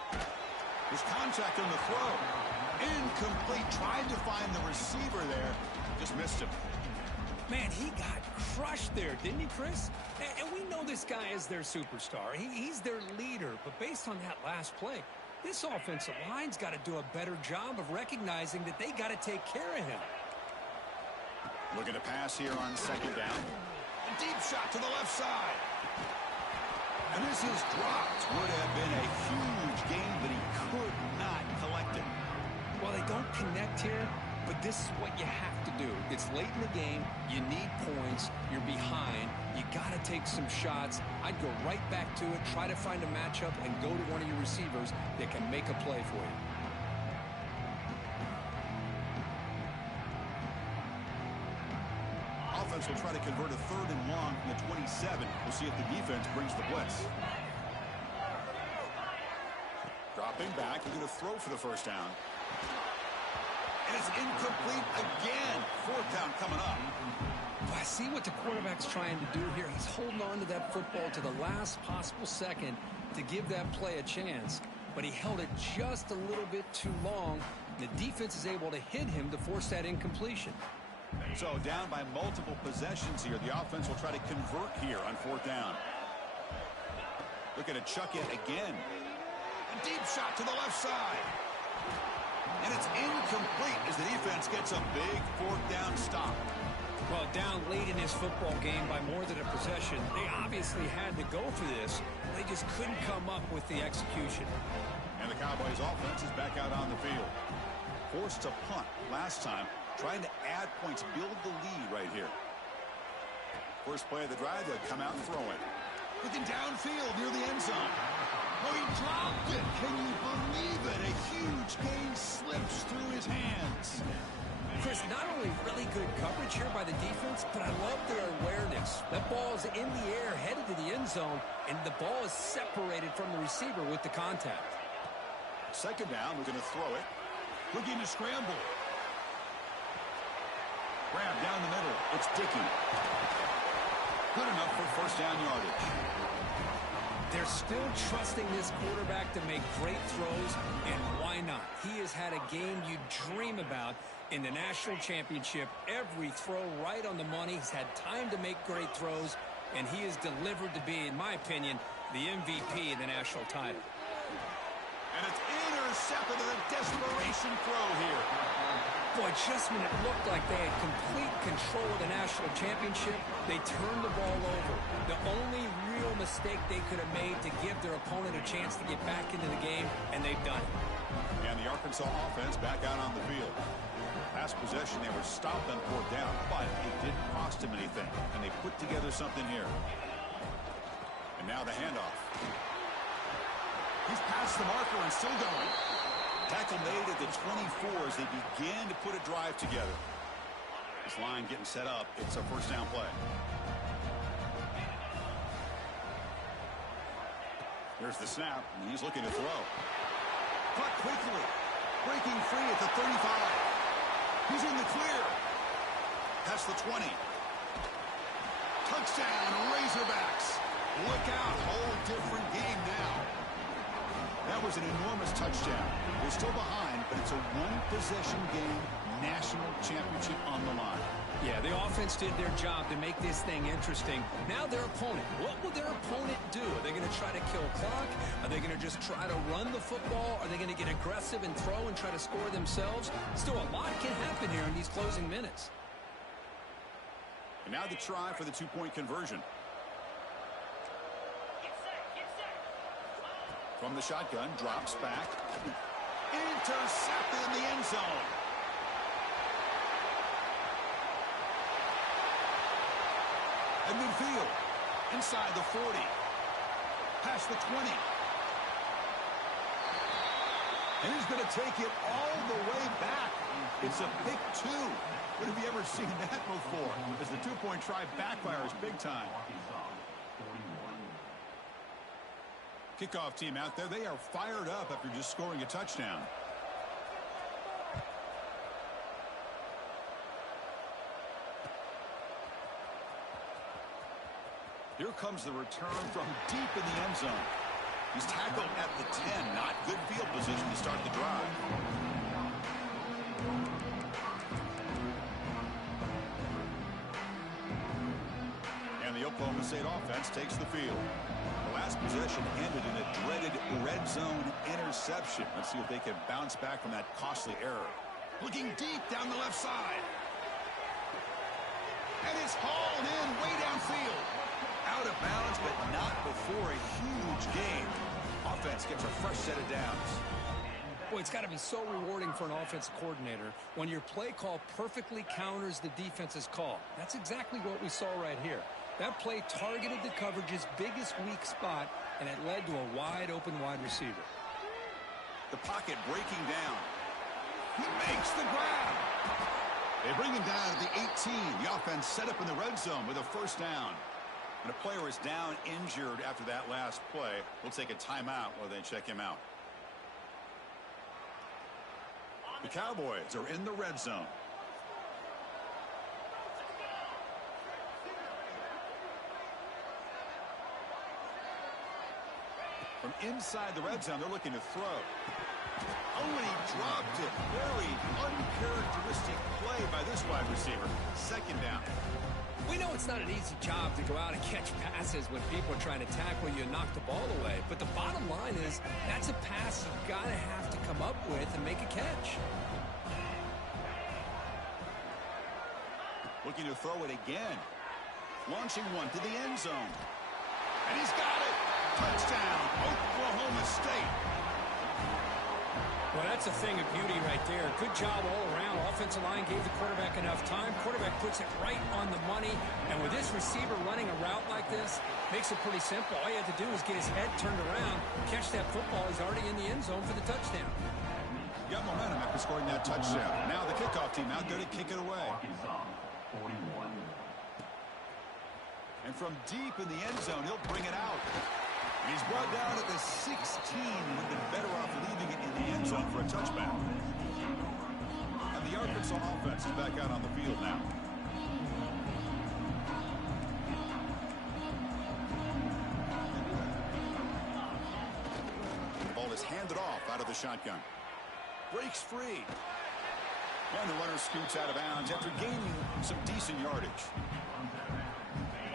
There's contact on the throw. Incomplete. Tried to find the receiver there. Just missed him. Man, he got crushed there, didn't he, Chris? And we know this guy is their superstar. He's their leader. But based on that last play, this offensive line's got to do a better job of recognizing that they got to take care of him. Looking to pass here on 2nd down. A deep shot to the left side. And this is dropped. Would have been a huge gain, but he could not collect it. Well, they don't connect here, but this is what you have to do. It's late in the game. You need points. You're behind. You got to take some shots. I'd go right back to it, try to find a matchup, and go to one of your receivers that can make a play for you. Offense will try to convert a 3rd and long from the 27. We'll see if the defense brings the blitz. Dropping back, we're going to throw for the first down. And it's incomplete again. 4th down coming up. Well, I see what the quarterback's trying to do here. He's holding on to that football to the last possible second to give that play a chance. But he held it just a little bit too long. The defense is able to hit him to force that incompletion. So down by multiple possessions here. The offense will try to convert here on 4th down. Looking to chuck it again. A deep shot to the left side. And it's incomplete as the defense gets a big 4th down stop. Well, down late in this football game by more than a possession, they obviously had to go for this. They just couldn't come up with the execution. And the Cowboys offense is back out on the field. Forced to punt last time, trying to add points, build the lead right here. First play of the drive, they'll come out and throw it. Looking downfield near the end zone. Oh, he dropped it. Can you believe it? A huge gain slips through his hands. Chris, not only really good coverage here by the defense, but I love their awareness. That ball's in the air, headed to the end zone, and the ball is separated from the receiver with the contact. Second down, we're going to throw it. Looking to scramble. Grab down the middle. It's Dickey. Good enough for first down yardage. They're still trusting this quarterback to make great throws, and why not? He has had a game you dream about in the national championship. Every throw right on the money. He's had time to make great throws, and he is delivered to be, in my opinion, the MVP of the national title. And it's intercepted in a desperation throw here. Boy, just when it looked like they had complete control of the national championship, they turned the ball over. The only real mistake they could have made to give their opponent a chance to get back into the game, and they've done it. And the Arkansas offense back out on the field. Last possession, they were stopped on fourth down, but it didn't cost them anything, and they put together something here. And now the handoff. He's past the marker and still going. Tackle made at the 24 as they began to put a drive together. This line getting set up. It's a first down play. Here's the snap, and he's looking to throw. Caught quickly. Breaking free at the 35. He's in the clear. Past the 20. Touchdown, Razorbacks. Look out, whole different game now. That was an enormous touchdown. They're still behind, but it's a one-possession game, national championship on the line. Yeah, the offense did their job to make this thing interesting. Now their opponent. What will their opponent do? Are they going to try to kill clock? Are they going to just try to run the football? Are they going to get aggressive and throw and try to score themselves? Still, a lot can happen here in these closing minutes. And now the try for the two-point conversion. From the shotgun, drops back. Intercepted in the end zone. At midfield, inside the 40. Past the 20. And he's going to take it all the way back. It's a pick two. When have you ever seen that before? As the two-point try backfires big time. Kickoff team out there, they are fired up after just scoring a touchdown. Here comes the return from deep in the end zone. He's tackled at the 10. Not good field position to start the drive. And the Oklahoma State offense takes the field. The last possession ended in a dreaded red zone interception. Let's see if they can bounce back from that costly error. Looking deep down the left side. And it's hauled in way downfield. Out of bounds, but not before a huge game. Offense gets a fresh set of downs. Boy, it's got to be so rewarding for an offensive coordinator when your play call perfectly counters the defense's call. That's exactly what we saw right here. That play targeted the coverage's biggest weak spot, and it led to a wide-open wide receiver. The pocket breaking down. He makes the grab. They bring him down at the 18. The offense set up in the red zone with a first down. And a player is down injured after that last play. We'll take a timeout while they check him out. The Cowboys are in the red zone. From inside the red zone, they're looking to throw. Oh, and he dropped it. Very uncharacteristic play by this wide receiver. Second down. We know it's not an easy job to go out and catch passes when people are trying to tackle you and knock the ball away. But the bottom line is that's a pass you've got to have to come up with and make a catch. Looking to throw it again. Launching one to the end zone. And he's got it. Touchdown, Oklahoma State. Well, that's a thing of beauty right there. Good job all around. Offensive line gave the quarterback enough time. Quarterback puts it right on the money. And with this receiver running a route like this, makes it pretty simple. All you have to do is get his head turned around, catch that football. He's already in the end zone for the touchdown. got momentum after scoring that touchdown. Now the kickoff team out there to kick it away. Arkansas, 41. And from deep in the end zone, he'll bring it out. And he's brought down at the 16. Would have been better off leaving it in the end zone for a touchback. And the Arkansas offense is back out on the field now. The ball is handed off out of the shotgun. Breaks free. And the runner scoots out of bounds after gaining some decent yardage.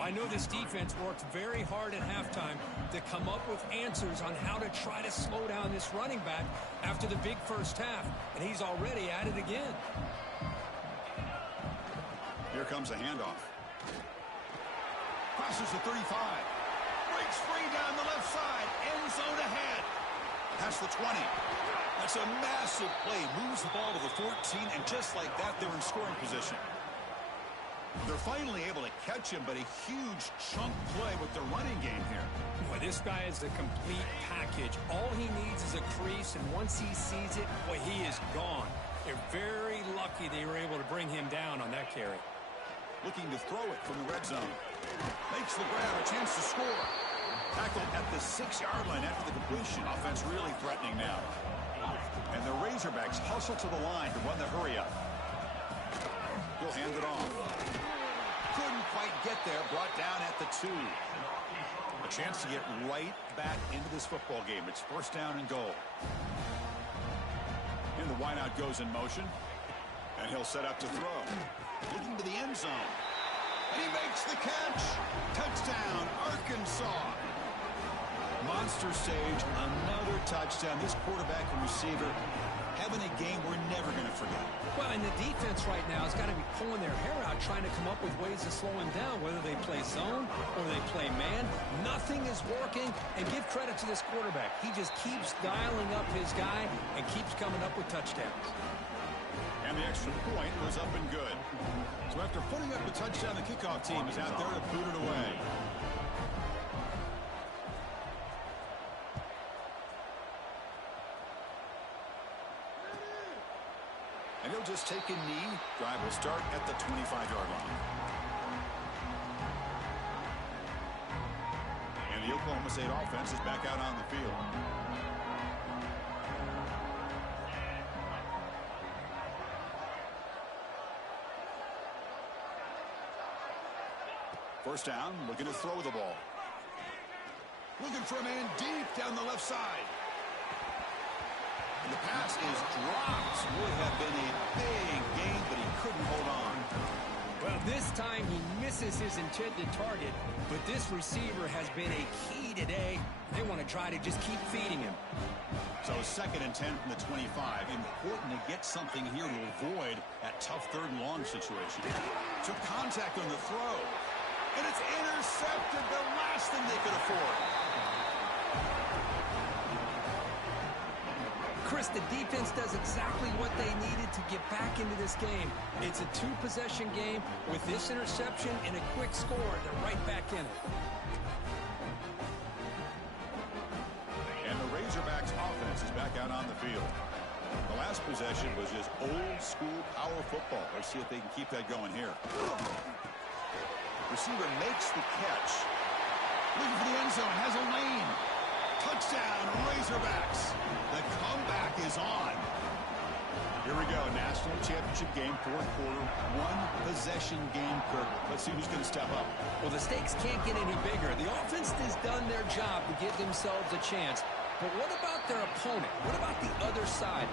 I know this defense worked very hard at halftime to come up with answers on how to try to slow down this running back after the big first half, and he's already at it again. Here comes a handoff. Crosses the 35. Breaks free down the left side. End zone ahead. Past the 20. That's a massive play. Moves the ball to the 14, and just like that, they're in scoring position. They're finally able to catch him, but a huge chunk play with their running game here. Boy, this guy is the complete package. All he needs is a crease, and once he sees it, boy, he is gone. They're very lucky they were able to bring him down on that carry. Looking to throw it from the red zone. Makes the grab, a chance to score. Tackled at the 6-yard line after the completion. Offense really threatening now. And the Razorbacks hustle to the line to run the hurry up. He'll hand it off. Couldn't quite get there. Brought down at the 2. A chance to get right back into this football game. It's first down and goal. And the wideout goes in motion. And he'll set up to throw. Looking to the end zone. And he makes the catch. Touchdown, Arkansas. Monster stage, another touchdown. This quarterback and receiver having a game we're never going to forget. Well, and the defense right now has got to be pulling their hair out, trying to come up with ways to slow him down, whether they play zone or they play man. Nothing is working, and give credit to this quarterback. He just keeps dialing up his guy and keeps coming up with touchdowns. And the extra point was up and good. So after putting up the touchdown, the kickoff team is out there to boot it away. And he'll just take a knee. Drive will start at the 25-yard line. And the Oklahoma State offense is back out on the field. First down, looking to throw the ball. Looking for a man deep down the left side. And the pass is dropped. Would have been a big gain, but he couldn't hold on. Well, this time he misses his intended target, but this receiver has been a key today. They want to try to just keep feeding him. So 2nd and 10 from the 25. Important to get something here to avoid that tough 3rd and long situation. Took contact on the throw. And it's intercepted, the last thing they could afford. Chris, the defense does exactly what they needed to get back into this game. It's a 2-possession game. With this interception and a quick score, they're right back in it. And the Razorbacks offense is back out on the field. The last possession was just old-school power football. Let's see if they can keep that going here. Receiver makes the catch. Looking for the end zone. Has a lane. Touchdown, Razorbacks. The comeback is on. Here we go. National championship game, 4th quarter. 1-possession game, Kirk. Let's see who's going to step up. Well, the stakes can't get any bigger. The offense has done their job to give themselves a chance. But what about their opponent? What about the other side?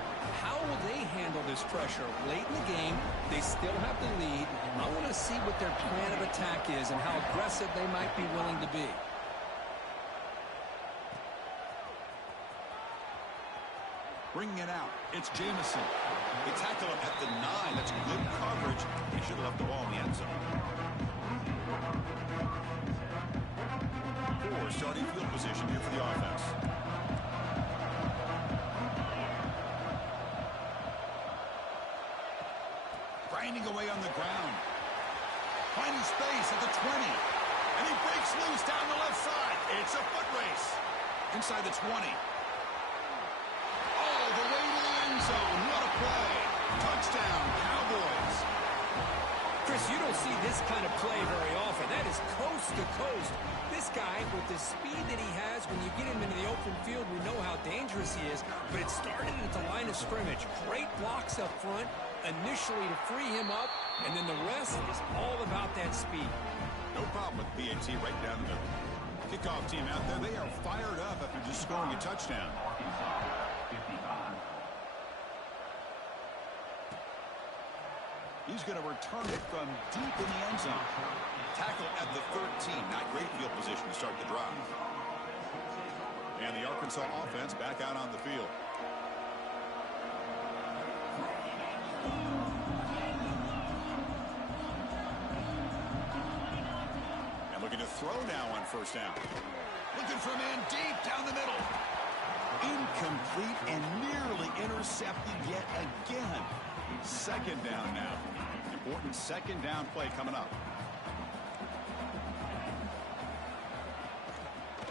How will they handle this pressure? Late in the game, they still have the lead. I want to see what their plan of attack is and how aggressive they might be willing to be. Bringing it out. It's Jamison. They tackle him at the 9. That's good coverage. He should have left the ball in the end zone. 4 starting field position here for the offense. Grinding away on the ground. Finding space at the 20. And he breaks loose down the left side. It's a foot race. Inside the 20. All the way to the end zone. play. Touchdown, Cowboys. Chris, you don't see this kind of play very often. That is coast to coast. This guy, with the speed that he has, when you get him into the open field, we know how dangerous he is. But it started at the line of scrimmage. Great blocks up front, initially to free him up, and then the rest is all about that speed. No problem with BAT right down the middle. Kickoff team out there, they are fired up after just scoring a touchdown. He's going to return it from deep in the end zone. Tackle at the 13. Not great field position to start the drive. And the Arkansas offense back out on the field. And looking to throw now on first down. Looking for a man deep down the middle. Incomplete and nearly intercepted yet again. Second down now. Important second down play coming up.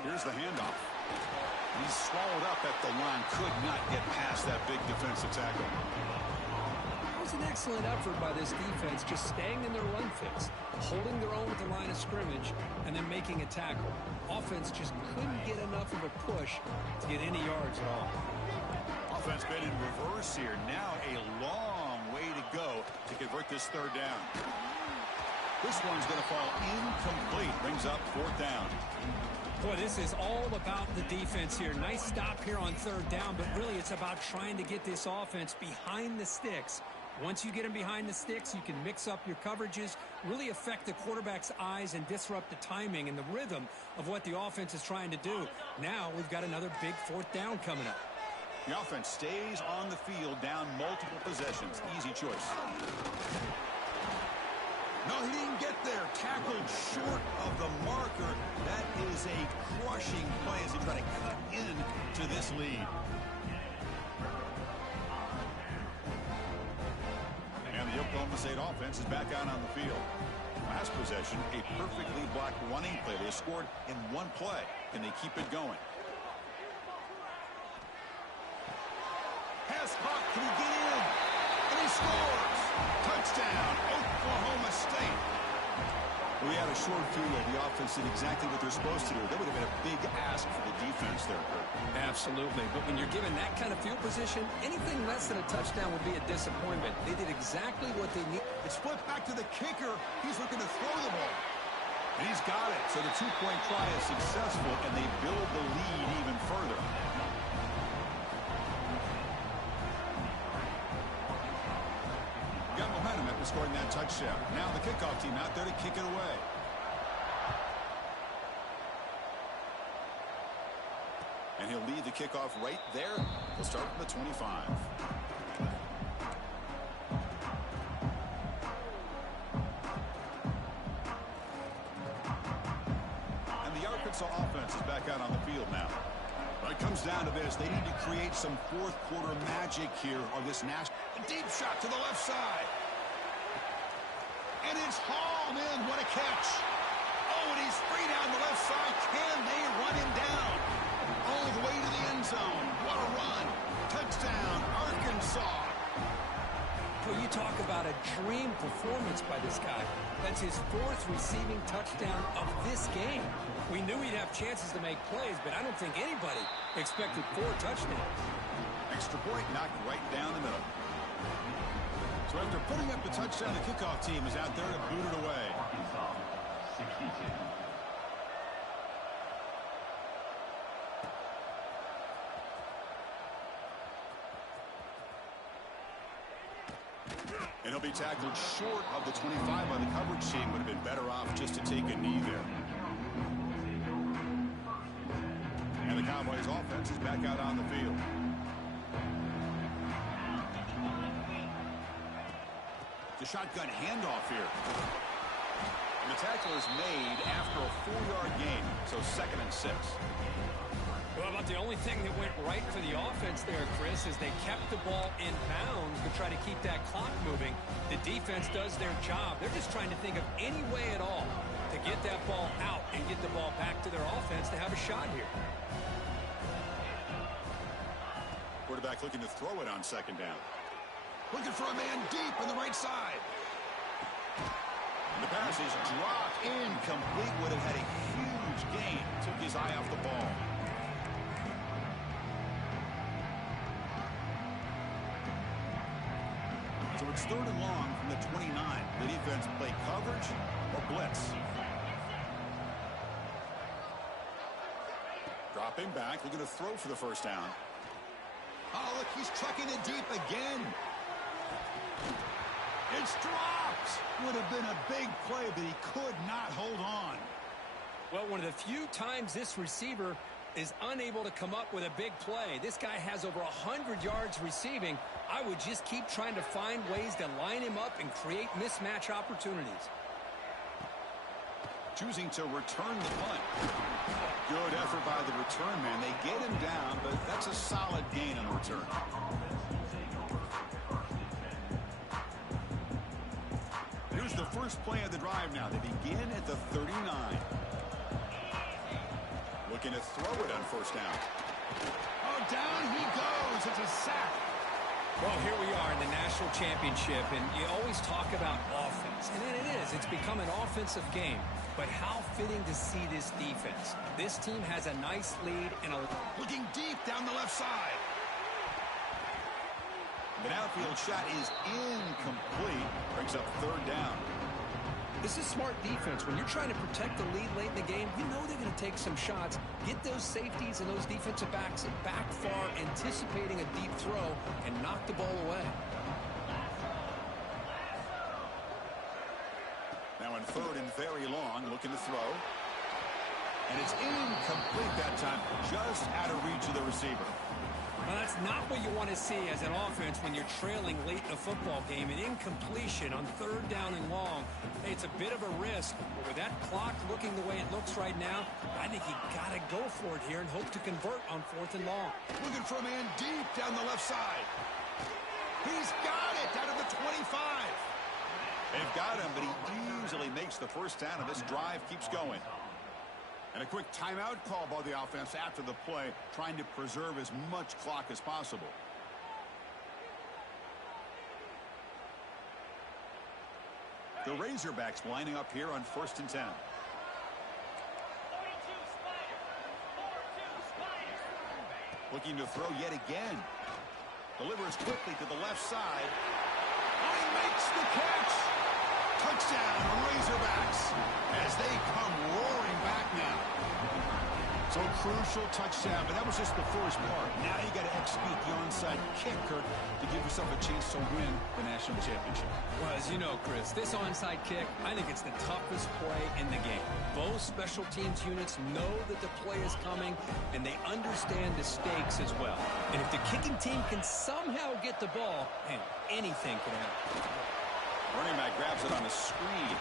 Here's the handoff. He's swallowed up at the line. Could not get past that big defensive tackle. It was an excellent effort by this defense, just staying in their run fix, holding their own at the line of scrimmage, and then making a tackle. Offense just couldn't get enough of a push to get any yards at all. Offense been in reverse here. Now a long way to go to convert this third down. This one's going to fall incomplete. Brings up fourth down. Boy, this is all about the defense here. Nice stop here on third down, but really it's about trying to get this offense behind the sticks. Once you get them behind the sticks, you can mix up your coverages, really affect the quarterback's eyes and disrupt the timing and the rhythm of what the offense is trying to do. Now we've got another big fourth down coming up. The offense stays on the field, down multiple possessions. Easy choice. No, he didn't get there. Tackled short of the marker. That is a crushing play as he try to cut into this lead. And the Oklahoma State offense is back out on the field. Last possession, a perfectly blocked running play. They scored in one play, and they keep it going. Pass caught. Can he get in? And he scores. Touchdown, Oklahoma State. We had a short field where the offense did exactly what they're supposed to do. That would have been a big ask for the defense there, Kurt. Absolutely. But when you're given that kind of field position, anything less than a touchdown would be a disappointment. They did exactly what they need. It's flipped back to the kicker. He's looking to throw the ball. And he's got it. So the two-point try is successful, and they build the lead even further. Got momentum after scoring that touchdown. Now the kickoff team out there to kick it away. And he'll lead the kickoff right there. He'll start from the 25. And the Arkansas offense is back out on the field now. Well, it comes down to this. They need to create some fourth quarter magic here on this national. A deep shot to the left side. And it's hauled in. What a catch. Oh, and he's free down the left side. Can they run him down? All the way to the end zone. What a run. Touchdown, Arkansas. Well, you talk about a dream performance by this guy. That's his fourth receiving touchdown of this game. We knew he'd have chances to make plays, but I don't think anybody expected 4 touchdowns. Extra point knocked right down the middle. So after putting up the touchdown, the kickoff team is out there to boot it away. Arkansas, 62. And he'll be tackled short of the 25 by the coverage team. Would have been better off just to take a knee there. And the Cowboys offense is back out on the field. The shotgun handoff here. And the tackle is made after a 4-yard gain, so 2nd and 6. Well, about the only thing that went right for the offense there, Chris, is they kept the ball in bounds to try to keep that clock moving. The defense does their job. They're just trying to think of any way at all to get that ball out and get the ball back to their offense to have a shot here. Quarterback looking to throw it on 2nd down. Looking for a man deep on the right side. The pass is dropped. Incomplete. Would have had a huge gain. Took his eye off the ball. So it's 3rd and long from the 29. The defense play coverage or blitz. Dropping back. Looking to throw for the first down. Oh, look, he's trucking it deep again. It's dropped. Would have been a big play, but he could not hold on. Well, one of the few times this receiver is unable to come up with a big play. This guy has over 100 yards receiving. I would just keep trying to find ways to line him up and create mismatch opportunities. Choosing to return the punt. Good effort by the return man. They get him down, but that's a solid gain on the return. Here's the first play of the drive now. They begin at the 39. Looking to throw it on first down. Oh, down he goes. It's a sack. Well, here we are in the national championship, and you always talk about offense. And it is. It's become an offensive game. But how fitting to see this defense. This team has a nice lead and a... Looking deep down the left side. The outfield shot is incomplete. Brings up 3rd down. This is smart defense. When you're trying to protect the lead late in the game, you know they're going to take some shots. Get those safeties and those defensive backs back far, anticipating a deep throw, and knock the ball away. Now in 3rd and very long, looking to throw. And it's incomplete that time, just out of reach of the receiver. Well, that's not what you want to see as an offense when you're trailing late in a football game. An incompletion on 3rd down and long. Hey, it's a bit of a risk, but with that clock looking the way it looks right now, I think you got to go for it here and hope to convert on 4th and long. Looking for a man deep down the left side. He's got it down to the 25. They've got him, but he easily makes the first down, and this drive keeps going. And a quick timeout call by the offense after the play, trying to preserve as much clock as possible. The Razorbacks lining up here on 1st and 10. Looking to throw yet again. Delivers quickly to the left side. Oh, he makes the catch! Touchdown, Razorbacks, as they come roaring back now. So crucial touchdown, but that was just the first part. Now you got to execute the onside kick, Kirk, to give yourself a chance to win the national championship. Well, as you know, Chris, this onside kick, I think it's the toughest play in the game. Both special teams units know that the play is coming, and they understand the stakes as well. And if the kicking team can somehow get the ball, man, anything could happen. Running back grabs it on a screen.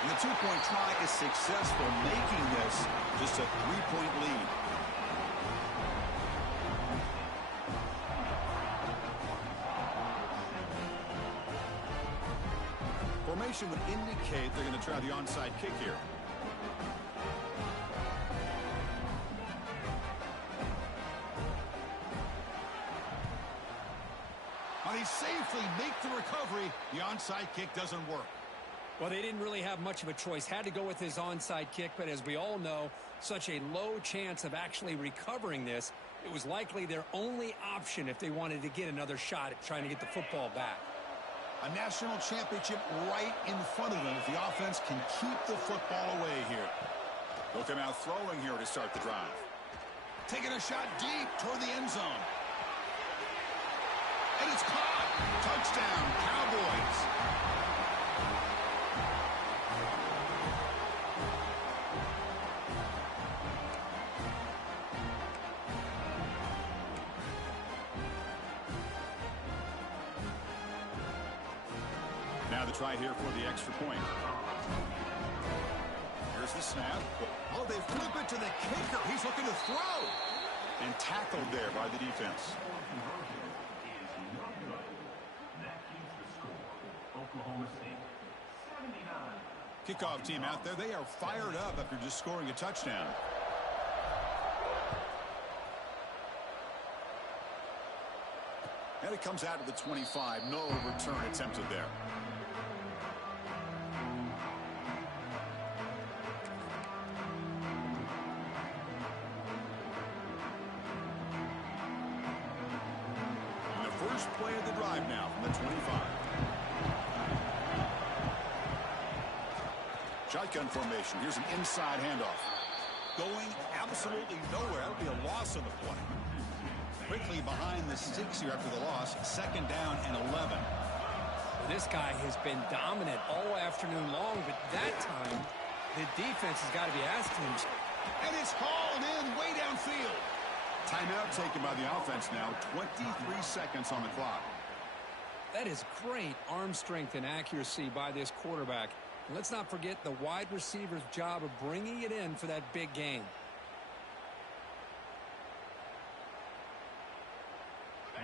And the two-point try is successful, making this just a 3-point lead. Formation would indicate they're going to try the onside kick here. They safely make the recovery. The onside kick doesn't work. Well, they didn't really have much of a choice. Had to go with his onside kick, but as we all know, such a low chance of actually recovering this. It was likely their only option if they wanted to get another shot at trying to get the football back. A national championship right in front of them if the offense can keep the football away here. They'll come out throwing here to start the drive. Taking a shot deep toward the end zone. And it's caught. Touchdown, Cowboys. Now the try here for the extra point. Here's the snap. Oh, they flip it to the kicker. He's looking to throw. And tackled there by the defense. Kickoff team out there. They are fired up after just scoring a touchdown. And it comes out to the 25. No return attempted there. And the first play of the drive now from the 25. Shotgun formation. Here's an inside handoff. Going absolutely nowhere. That'll be a loss on the play. Quickly behind the sticks here after the loss. Second down and 11. This guy has been dominant all afternoon long, but that time the defense has got to be asking him. And it's hauled in way downfield. Timeout taken by the offense now. 23 seconds on the clock. That is great arm strength and accuracy by this quarterback. And let's not forget the wide receiver's job of bringing it in for that big game.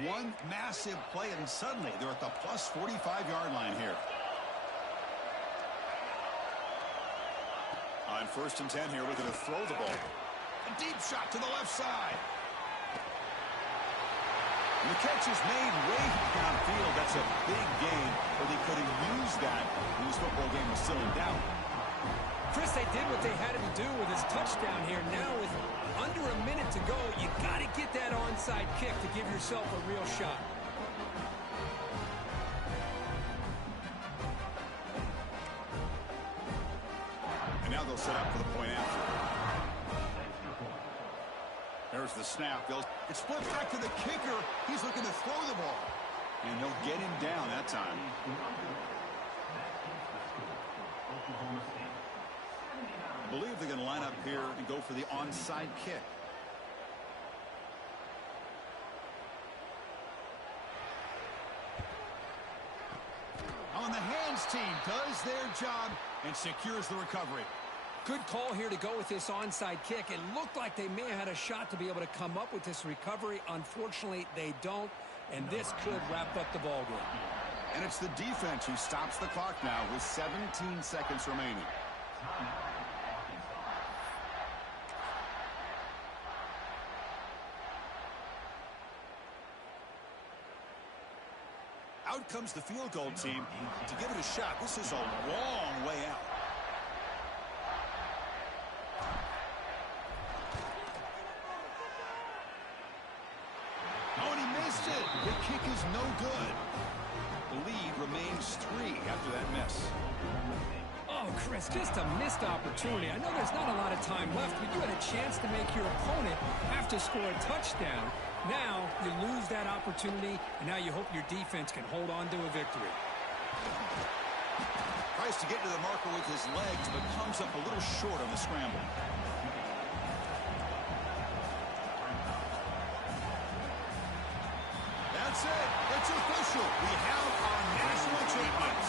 One massive play, and suddenly they're at the plus 45-yard line here. On 1st and 10 here, we're going to throw the ball. A deep shot to the left side. And the catch is made way downfield. That's a big gain, but they could have used that when this football game was still in doubt. Chris, they did what they had to do with his touchdown here. Now with under a minute to go, you got to get that onside kick to give yourself a real shot. And now they'll set up for the point after. There's the snap. It's flipped back to the kicker. He's looking to throw the ball. And they'll get him down that time. I believe they're going to line up here and go for the onside kick. On the hands team does their job and secures the recovery. Good call here to go with this onside kick. It looked like they may have had a shot to be able to come up with this recovery. Unfortunately, they don't, and this could wrap up the ball game. And it's the defense who stops the clock now with 17 seconds remaining. Out comes the field goal team to give it a shot. This is a long way out. Oh, and he missed it. The kick is no good. The lead remains 3 after that miss. Oh, Chris, just a missed opportunity. I know there's not a lot of time left, but you had a chance to make your opponent have to score a touchdown. Now you lose that opportunity, and now you hope your defense can hold on to a victory. Tries to get to the marker with his legs, but comes up a little short on the scramble. That's it. It's official. We have our national champions.